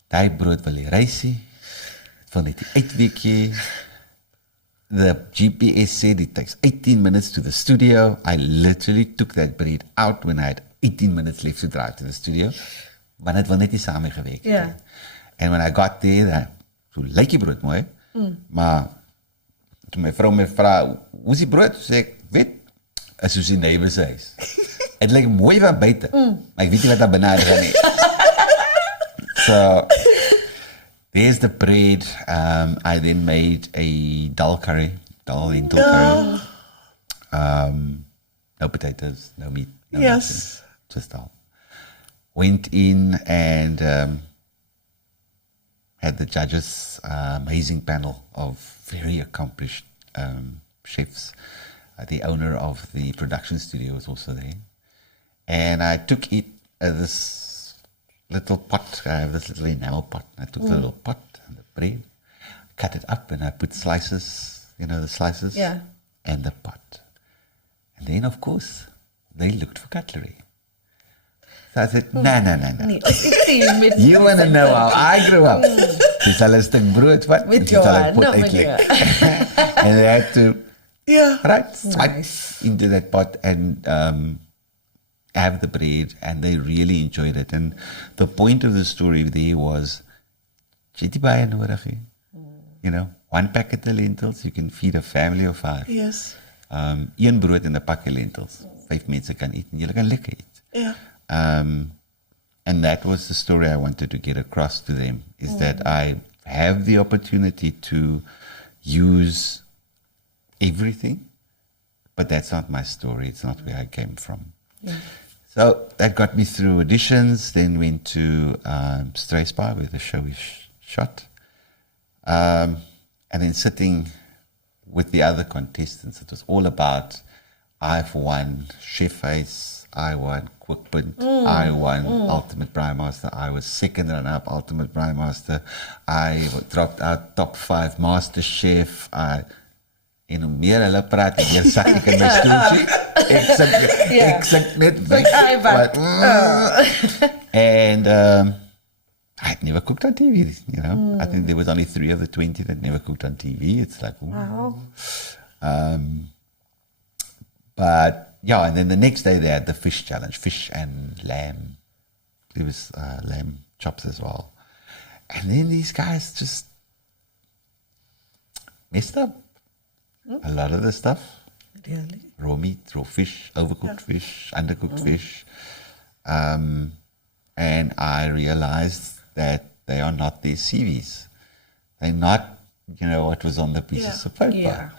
Die brood wil die reisie, van die uitweekie. The GPS said it takes 18 minutes to the studio. I literally took that bread out when I had 18 minutes left to drive to the studio. Want het wil net nie saam gewerk. Yeah. And when I got there, so lyk die brood mooi, maar toe my vrou my vra, hoe is die brood? Sê ek, weet, is soos die neighbor se huis. Het lyk mooi van buite, maar ek weet nie wat daar binne gaan nie. So, there's the bread. I then made a dal lentil curry. No potatoes, no meat. No nothing, just dal. Went in and had the judges, amazing panel of very accomplished chefs. The owner of the production studio was also there. And I took it, this little pot, I have this little enamel pot. I took the little pot and the bread, cut it up, and I put slices, you know, the slices, and the pot. And then, of course, they looked for cutlery. So I said, no. You want to know how I grew up. Dis hulle 'n stuk brood wat met jou hand, and they had to swipe into that pot and have the bread, and they really enjoyed it. And the point of the story there was, you know, 1 packet of lentils, you can feed a family of 5. Yes. 1 brood en 'n pakkie lentils. 5 mense kan eet en julle kan lekker eet. Yeah. And that was the story I wanted to get across to them, is that I have the opportunity to use everything, but that's not my story. It's not where I came from. Yeah. So that got me through auditions, then went to Strayspa, where the show is shot. And then sitting with the other contestants, it was all about, I've won Chef Face, I won Cookpunt, I won Ultimate Braai Master, I was second runner-up Ultimate Braai Master, I dropped out top 5 Master Chef, en hoe meer hulle praat, hoe meer sak ek in my stoeltjie. Ek sit net weg. And I had never cooked on TV, you know. I think there was only 3 of the 20 that never cooked on TV. It's like, ooh. Wow. But yeah, and then the next day they had the fish challenge, fish and lamb. There was lamb chops as well. And then these guys just messed up a lot of the stuff. Really? Raw meat, raw fish, overcooked fish, undercooked fish. And I realized that they are not their CVs. They're not, you know, what was on the pieces of paper. Yeah.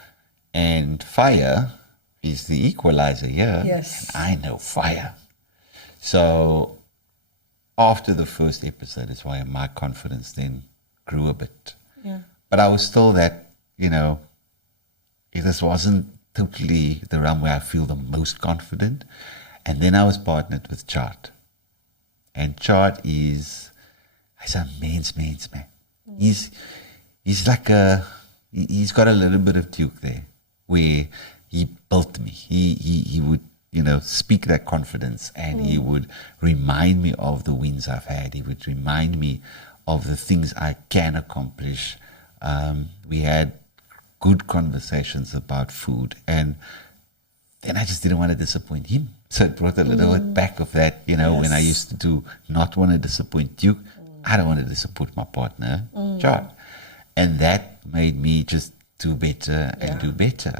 And fire is the equalizer here. Yes. And I know fire. So after the first episode is why my confidence then grew a bit. Yeah. But I was still that, you know, this wasn't totally the realm where I feel the most confident. And then I was partnered with Chart. And Chart he's a man's man. He's like he's got a little bit of Duke there, where he built me. He would, you know, speak that confidence, and he would remind me of the wins I've had. He would remind me of the things I can accomplish. We had good conversations about food, and then I just didn't want to disappoint him. So it brought a little bit back of that, you know, when I used to not want to disappoint Duke, I don't want to disappoint my partner, Chart. And that made me just do better and do better.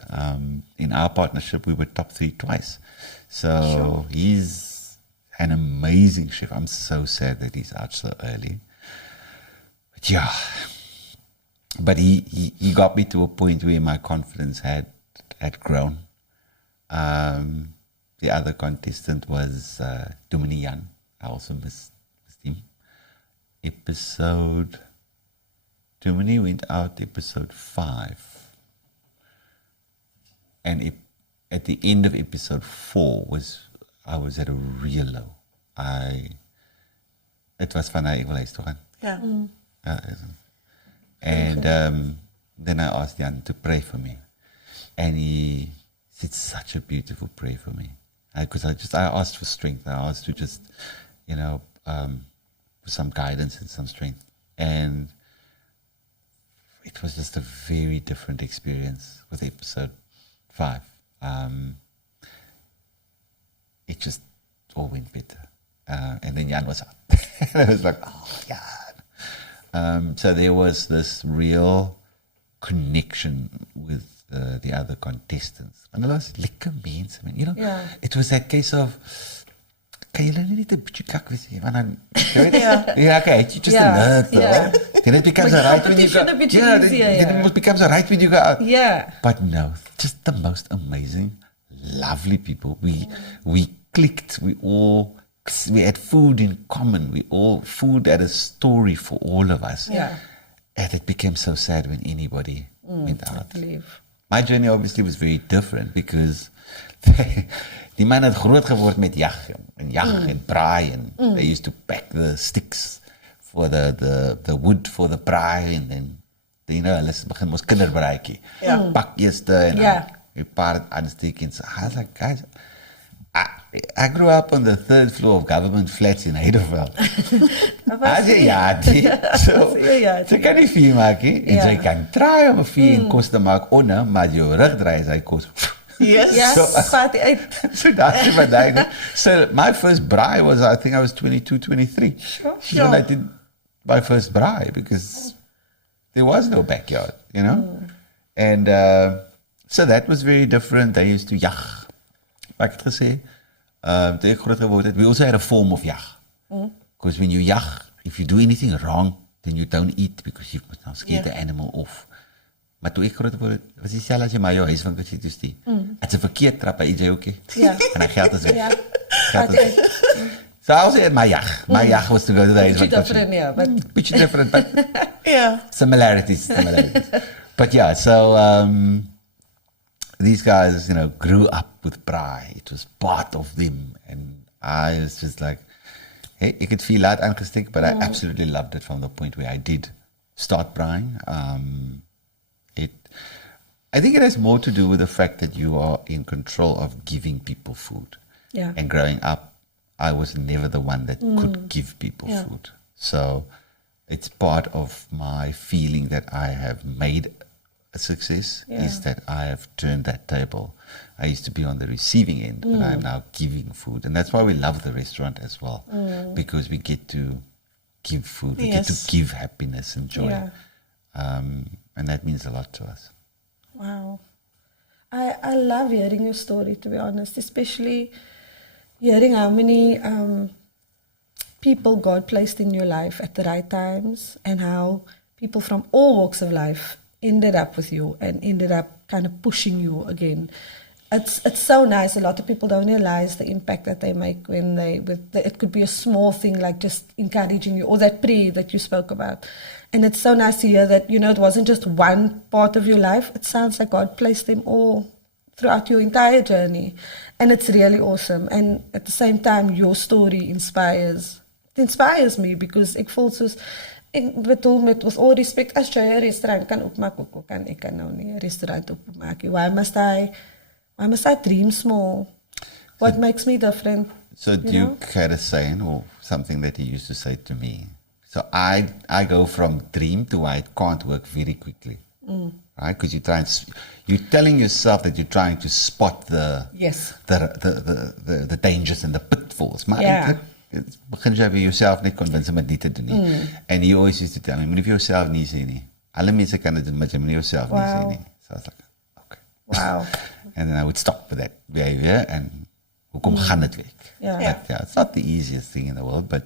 In our partnership, we were top 3 twice. So he's an amazing chef. I'm so sad that he's out so early. But yeah, but he got me to a point where my confidence had grown. The other contestant was Dominique Young. I also missed him. Dominique went out episode 5. And at the end of episode 4 I was at a real low. It was van hy ek wil huis toe gaan. Yeah. And then I asked Jan to pray for me. And he said such a beautiful prayer for me. Because I asked for strength. I asked to just, you know, for some guidance and some strength. And it was just a very different experience with episode 5. It just all went better. And then Jan was out. And I was like, oh, God. So there was this real connection with the other contestants. And hulle was lekker mense, man. You know, it was that case of, kan julle nie net 'n bietjie kak wees nie? Want dan, okay, you just a nerd, though. Then it becomes a right when you go. Then it becomes a right when you go out. Yeah. But no, just the most amazing, lovely people. We clicked. We had food in common. Food had a story for all of us. Yeah. And it became so sad when anybody went out. Leave. My journey obviously was very different because die man het groot geword met jag en braai, and they used to pack the sticks for the wood for the braai, and then, you know, hulle begin mos kinderbraaitjie. Pak eerste en dan paar aanstekens. I was like, guys, I grew up on the 3rd floor of government flats in Heideveld. As jy so kan nie vir maak nie. En jy kan try om 'n vir kos te maak maar jou rug draai is hy kos. Yes. So that's what I did. So my first braai was, I think I was 22, 23. Sure. When I did my first braai, because there was no backyard, you know. And so that was very different. They used to jag. Like ek het gesê, toe ek groot geword het, we also had a form of jag. Because when you jag, if you do anything wrong, then you don't eat because you must now scare the animal off. Maar toe ek groot geword het, was dieselfde as jy maar jou huiswinkel sit toe stuur. As 'n verkeerd trap, hy jy ook nie. En hy geld is weg. So I'll say my yach. My yach was to go to the Bit different, yeah, but bit different, but Yeah. similarities. But yeah, so these guys, grew up with braai. It was part of them, and I was just like, hey, you could feel that aangesteek, but I absolutely loved it from the point where I did start braaiing. I think it has more to do with the fact that you are in control of giving people food. yeah. And growing up, I was never the one that could give people food. So it's part of my feeling that I have made a success is that I have turned that table. I used to be on the receiving end, but I'm now giving food. And that's why we love the restaurant as well, because we get to give food. We get to give happiness and joy. Yeah. And that means a lot to us. Wow. I love hearing your story, to be honest, especially hearing how many people God placed in your life at the right times, and how people from all walks of life ended up with you and ended up kind of pushing you again. It's so nice. A lot of people don't realize the impact that they make when it could be a small thing like just encouraging you, or that prayer that you spoke about. And it's so nice to hear that, it wasn't just one part of your life. It sounds like God placed them all throughout your entire journey. And it's really awesome. And at the same time, your story inspires me, because ek voel soos, ek bedoel with all respect, as jy 'n restaurant kan oopmaak, ook kan ek nou nie 'n restaurant oopmaak nie. Why must I dream small? What makes me different? So Duke had a saying, or something that he used to say to me. So I go from dream to why it can't work very quickly, right? Because you're telling yourself that you're trying to spot the dangers and the pitfalls. Maar het begin jy by jouself net convince om dit te doen nie. And he always used to tell me, moet jy vir jouself nie sê nie. Alle mense kan dit doen, maar jy moet jouself nie sê nie. So I was like, okay. Wow. And then I would stop with that behavior and hoekom gaan dit werk? Yeah. It's not the easiest thing in the world, but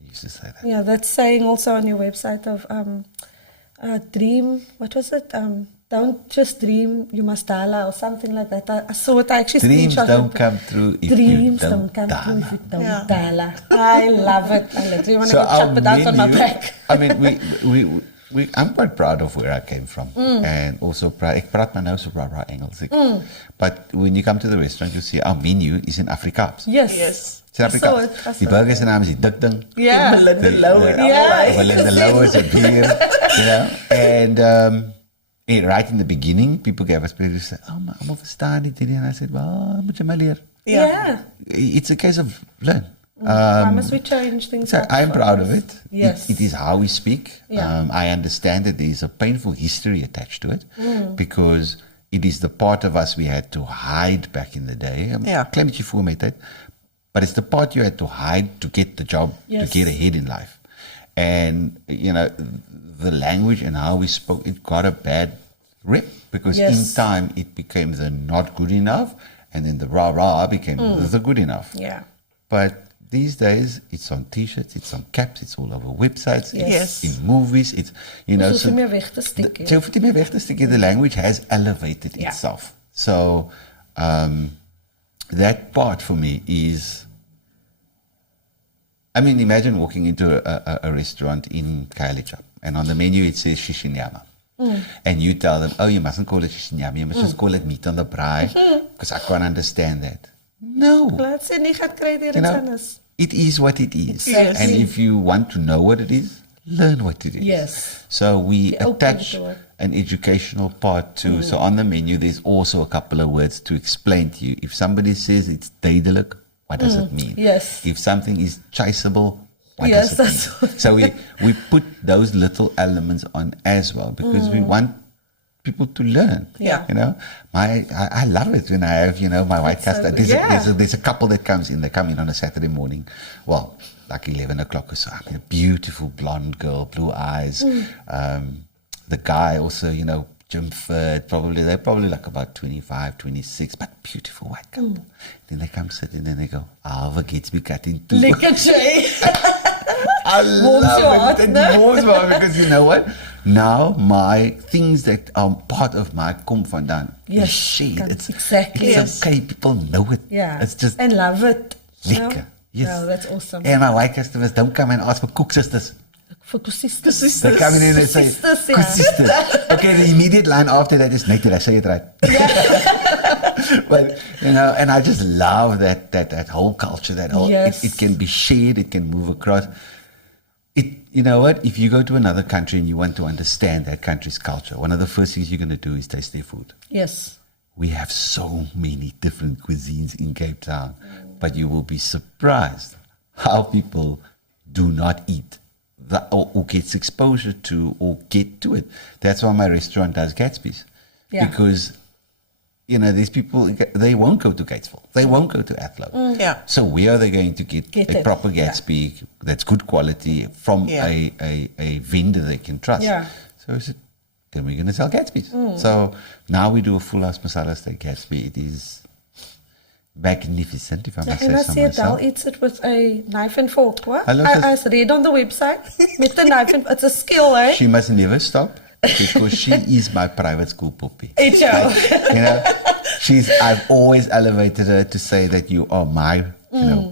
you used to say that. Yeah, that's saying also on your website of dream, what was it? Don't just dream, you must dala, or something like that. I saw it, I actually Dreams screenshotted don't it. come true if Dreams you don't come dala. true if you don't dala. I love it. I literally want to go our chop it out on my menu- back. I mean, I'm quite proud of where I came from. And also proud, ek praat maar nou so bra Engels. But when you come to the restaurant, you see our menu is in Afrikaans. Yes. It's in I saw it, Afrikaans. I saw Die burgers se naam is die dik ding. Yeah. Belinda Low and all Yeah. that. Belinda Low is a beer, And right in the beginning, people gave us praise. They said, I'm verstaan dit nie. And I said, well, moet jy maar leer. Yeah. It's a case of learn. Why must we change things So up I'm for proud us? of it. Yes. It is how we speak. Yeah. I understand that there is a painful history attached to it because it is the part of us we had to hide back in the day. Yeah. Klein bietjie voor my tyd. But it's the part you had to hide to get the job, Yes. to get ahead in life. And, the language and how we spoke, it got a bad rep because Yes. in time it became the not good enough and then the rah-rah became the good enough. Yeah. But these days, it's on T-shirts, it's on caps, it's all over websites, Yes. it's in movies, it's, Ons hoef nie meer weg te steek nie. jy hoef nie meer weg te steek. The language has elevated Yeah. itself. So, that part for me is, imagine walking into a restaurant in Kailicha, and on the menu it says shishinyama. And you tell them, you mustn't call it shishinyama, you must just call it meat on the braai, because I can't understand that. No. Laat sê nie gaat kry deur You iets know, anders. it is what it is. Exactly. And if you want to know what it is, learn what it is. Yes. So we Be open attach to it. an educational part too. So on the menu, there's also a couple of words to explain to you. If somebody says it's duidelik, what does it mean? Yes. If something is chaseable, what Yes, does it that's mean? what- So we put those little elements on as well because we want people to learn. Yeah. I love it when I have, my white That's custard. so- There's a couple that they come in on a Saturday morning. Well, like 11 o'clock or so. A beautiful blonde girl, blue eyes. The guy also, Jim Ferd, they're probably like about 25, 26, but beautiful white couple. Then they come sit and then they go, gets me cut in two. Lekker jy. I Warms your love heart, it. It no? warms my heart because you know what? Now my things that are part of my kom vandaan Yes, is shared. exactly. It's Yes. okay. People know it. Yeah. It's just and love it. Lekker. Yes. No, that's awesome. And my white customers don't come and ask for cook sisters. For consistent. They come in and they say, Sisters, yeah. consistent. Okay, the immediate line after that is, did I say it right? But, and I just love that whole culture, that whole, Yes. it can be shared, it can move across. You know what? If you go to another country and you want to understand that country's culture, one of the first things you're going to do is taste their food. Yes. We have so many different cuisines in Cape Town, but you will be surprised how people do not eat or gets exposure to or get to it. That's why my restaurant does Gatsby's. Yeah. Because, these people, they won't go to Gatesville. They won't go to Athlone. Yeah. So where are they going to get a it. proper Gatsby that's good quality from a vendor they can trust? Yeah. So I said, then we're going to sell Gatsby's. So now we do a full house masala steak Gatsby. It is magnificent, if I must And I say so see myself. Adele eats it with a knife and fork. What? I love I this. read on the website with the knife and it's a skill, eh? She must never stop because she is my private school puppy. H.O. I've always elevated her to say that you are my,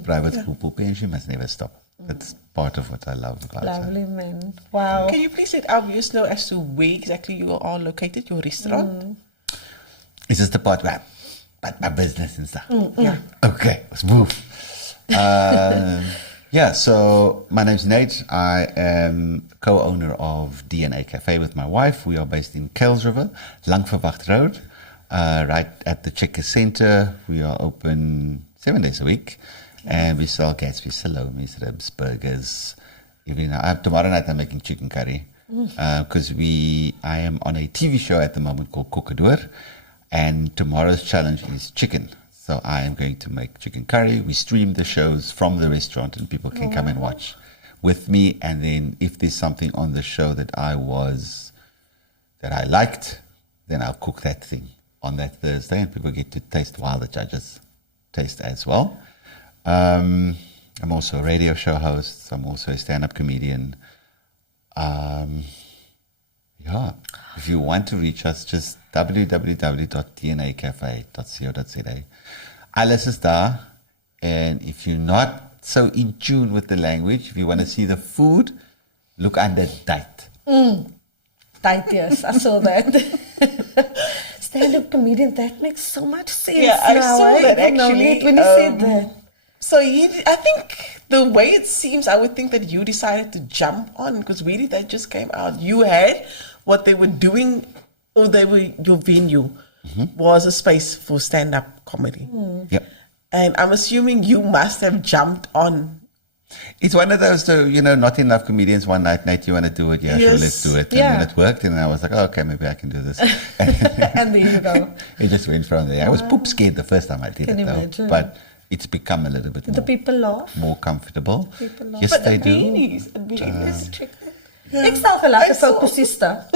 private school puppy, and she must never stop. That's part of what I love about her. Lovely, man. Wow. Can you please let our viewers know as to where exactly you are located, your restaurant? Is this the part where but my business and stuff? Yeah. Okay, let's move. So my name's Nate. I am co-owner of DNA Cafe with my wife. We are based in Kuils River, Langverwacht Road, right at the Checker Center. We are open 7 days a week, and we sell Gatsby salomis, ribs, burgers. Tomorrow night I'm making chicken curry because I am on a TV show at the moment called Kokkedoor, and tomorrow's challenge is chicken. So I am going to make chicken curry. We stream the shows from the restaurant and people can come and watch with me. And then if there's something on the show that I liked, then I'll cook that thing on that Thursday and people get to taste while the judges taste as well. I'm also a radio show host. I'm also a stand-up comedian. If you want to reach us, just www.dnacafe.co.za. Alles is daar. And if you're not so in tune with the language, if you want to see the food, look under date. Tight, yes. I saw that. Stand-up comedian, that makes so much sense. Yeah, I now, saw that I didn't know actually. it when you said that. So I think the way it seems, I would think that you decided to jump on because really that just came out. You had what they were doing, or your venue was a space for stand-up comedy. Yep. And I'm assuming you must have jumped on. It's one of those, not enough comedians one night, Nate, you want to do it? Yeah, sure, Yes. let's do it. Yeah. And then it worked, and I was like, okay, maybe I can do this. And there you go. It just went from there. I was poop scared the first time I did Can it, though. imagine. But it's become a little bit The people laugh. more comfortable. People laugh. Yes, But they the do. beanies, Let's check that. Ik sal gelag I vir saw. kusista.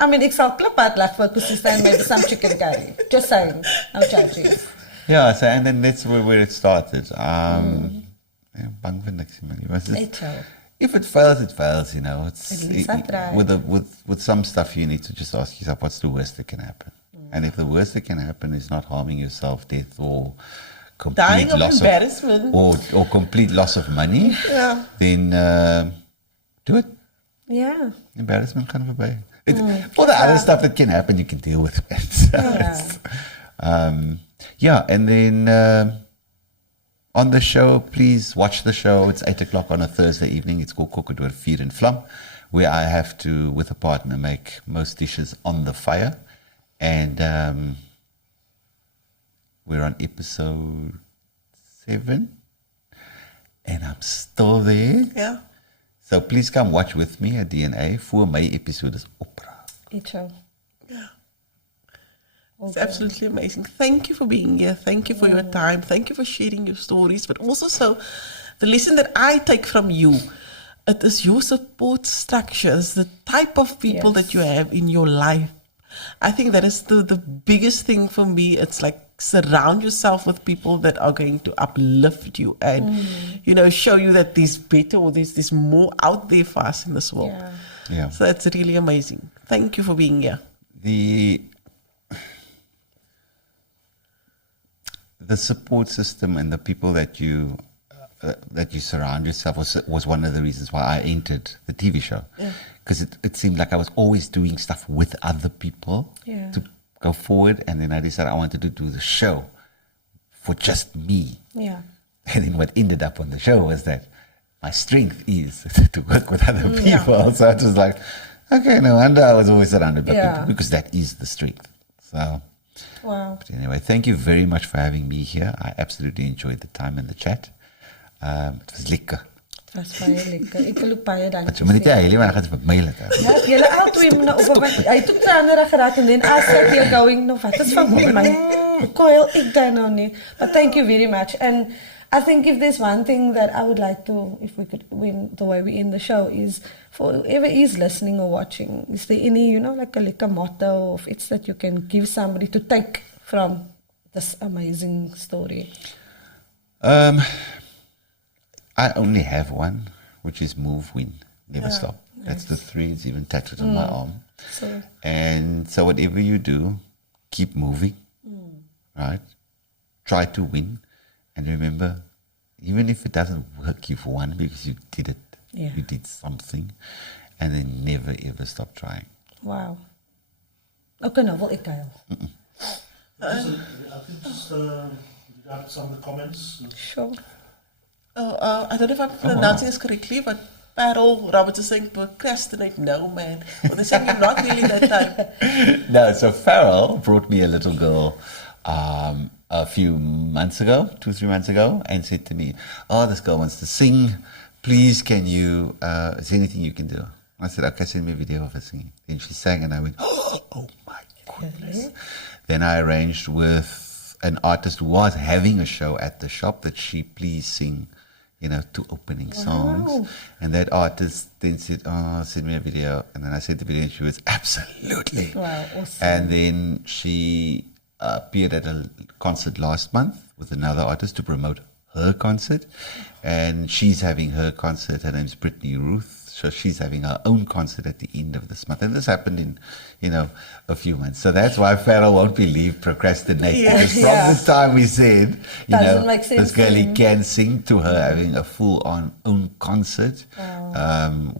I mean, ik sal klippad lag vir kusista and maybe some chicken curry. Just saying. No charges. Yeah, so, and then that's where it started. Bang vir niks, man. It was just- Eto. If it fails, it fails, It's, At least I tried. with some stuff, you need to just ask yourself, what's the worst that can happen? And if the worst that can happen is not harming yourself, death, or complete Dying of loss embarrassment. or complete loss of money, Yeah. then do it. Yeah. Embarrassment gaan voorbij. All the other stuff that can happen, you can deal with it. So and then on the show, please watch the show. It's 8 o'clock on a Thursday evening. It's called Kokkedoor Vuur in Vlam, where I have to, with a partner, make most dishes on the fire. And we're on episode 7, and I'm still there. Yeah. So please come watch with me at DNA voor my episode is opera. Eto. It's absolutely amazing. Thank you for being here. Thank you for your time. Thank you for sharing your stories. But also, the lesson that I take from you, it is your support structure. It's the type of people that you have in your life. I think that is the biggest thing for me. It's like surround yourself with people that are going to uplift you and, show you that there's better or there's more out there for us in this world. Yeah. So that's really amazing. Thank you for the support system and the people that you surround yourself was one of the reasons why I entered the TV show. Because it seemed like I was always doing stuff with other people to go forward, and then I decided I wanted to do the show for just me. Yeah. And then what ended up on the show was that my strength is to work with other people. So it was like, okay, no wonder I was always surrounded by people, because that is the strength. So, Wow. but anyway, thank you very much for having me here. I absolutely enjoyed the time and the chat. It was lekker. Het was baie lekker. Ek wil ook baie dankie But jy moet nie sê. huilie, maar dan gaan dit vir my lekker. Ja, julle albei moet nou op. Hy het ook tranerig geraak en then as you're going, no, wat is van my? Coil, ek dan nou nie. But thank you very much. And I think if there's one thing that I would like to, if we could win the way we end the show, is for whoever is listening or watching, is there any, like a motto of it's that you can give somebody to take from this amazing story? I only have one, which is move, win, never stop. Nice. That's the 3. It's even tattooed on my arm. And so whatever you do, keep moving, right? Try to win. And remember, even if it doesn't work, you've won because you did it. Yeah. You did something. And then never, ever stop trying. Wow. Okay, nou wil ek huil. I think just read some of the comments. Sure. I don't know if I'm pronouncing this correctly, but Parol Roberts is saying procrastinate. No, man. Well, they're saying you're not really that type. No, so Farrell brought me a little girl a few months ago, 2-3 months ago, and said to me, "Oh, this girl wants to sing. Please, can you, is there anything you can do?" I said, "Okay, send me a video of her singing." Then she sang and I went, "Oh my goodness." Then I arranged with an artist who was having a show at the shop that she please sing, 2 opening songs. And that artist then said, "Oh, send me a video." And then I sent the video and she was absolutely. Wow, awesome. And then she appeared at a concert last month with another artist to promote her concert. And she's having her concert. Her name's Brittany Ruth. So she's having her own concert at the end of this month. And this happened in, a few months. So that's why Farrell won't believe procrastinate. Because from the time we said, this girlie can sing, to her having a full-on own concert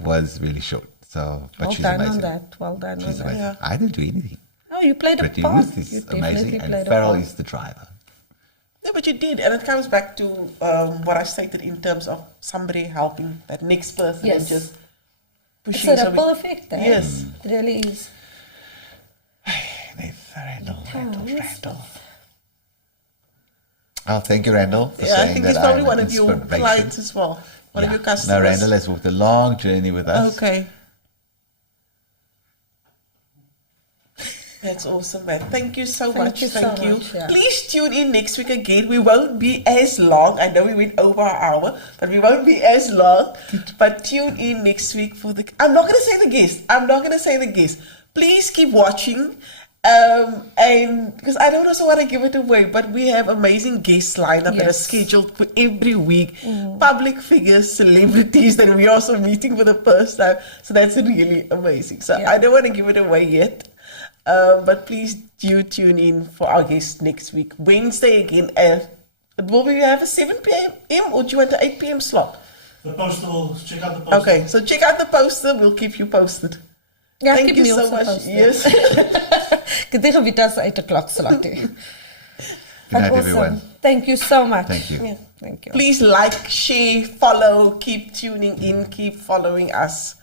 was really short. So, but she's amazing. Well done She's on amazing. that. I didn't do anything. Oh, you played a Brittany part. Ruth is You amazing, definitely and played a Farrell part. is the driver. Yeah, but you did. And it comes back to what I stated in terms of somebody helping that next person and just pushing. It's a ripple effect. Yes. It really is. Randall. Oh, thank you, Randall, for saying I think that he's probably I'm one an of your inspiration. clients as well. One of your customers. No, Randall has walked a long journey with us. Okay. That's awesome, man. Thank you so much. Thank you. Yeah. Please tune in next week again. We won't be as long. I know we went over an hour, but we won't be as long. But tune in next week for the... I'm not going to say the guest. Please keep watching. And because I don't also want to give it away, but we have amazing guests lined up that are scheduled for every week. Public figures, celebrities that we're also meeting for the first time. So that's really amazing. So I don't want to give it away yet. But please do tune in for our guest next week. Wednesday again. Will we have a 7 p.m. or do you want an 8 p.m. slot? The poster will check out the poster. Okay, so check out the poster. We'll keep you posted. Ja, Thank you so much. Yes. Ek het nie geweet as uit 'n klok slot nie. Good night, everyone. Thank you so much. Thank you. Yeah, thank you. Please like, share, follow, keep tuning in, keep following us.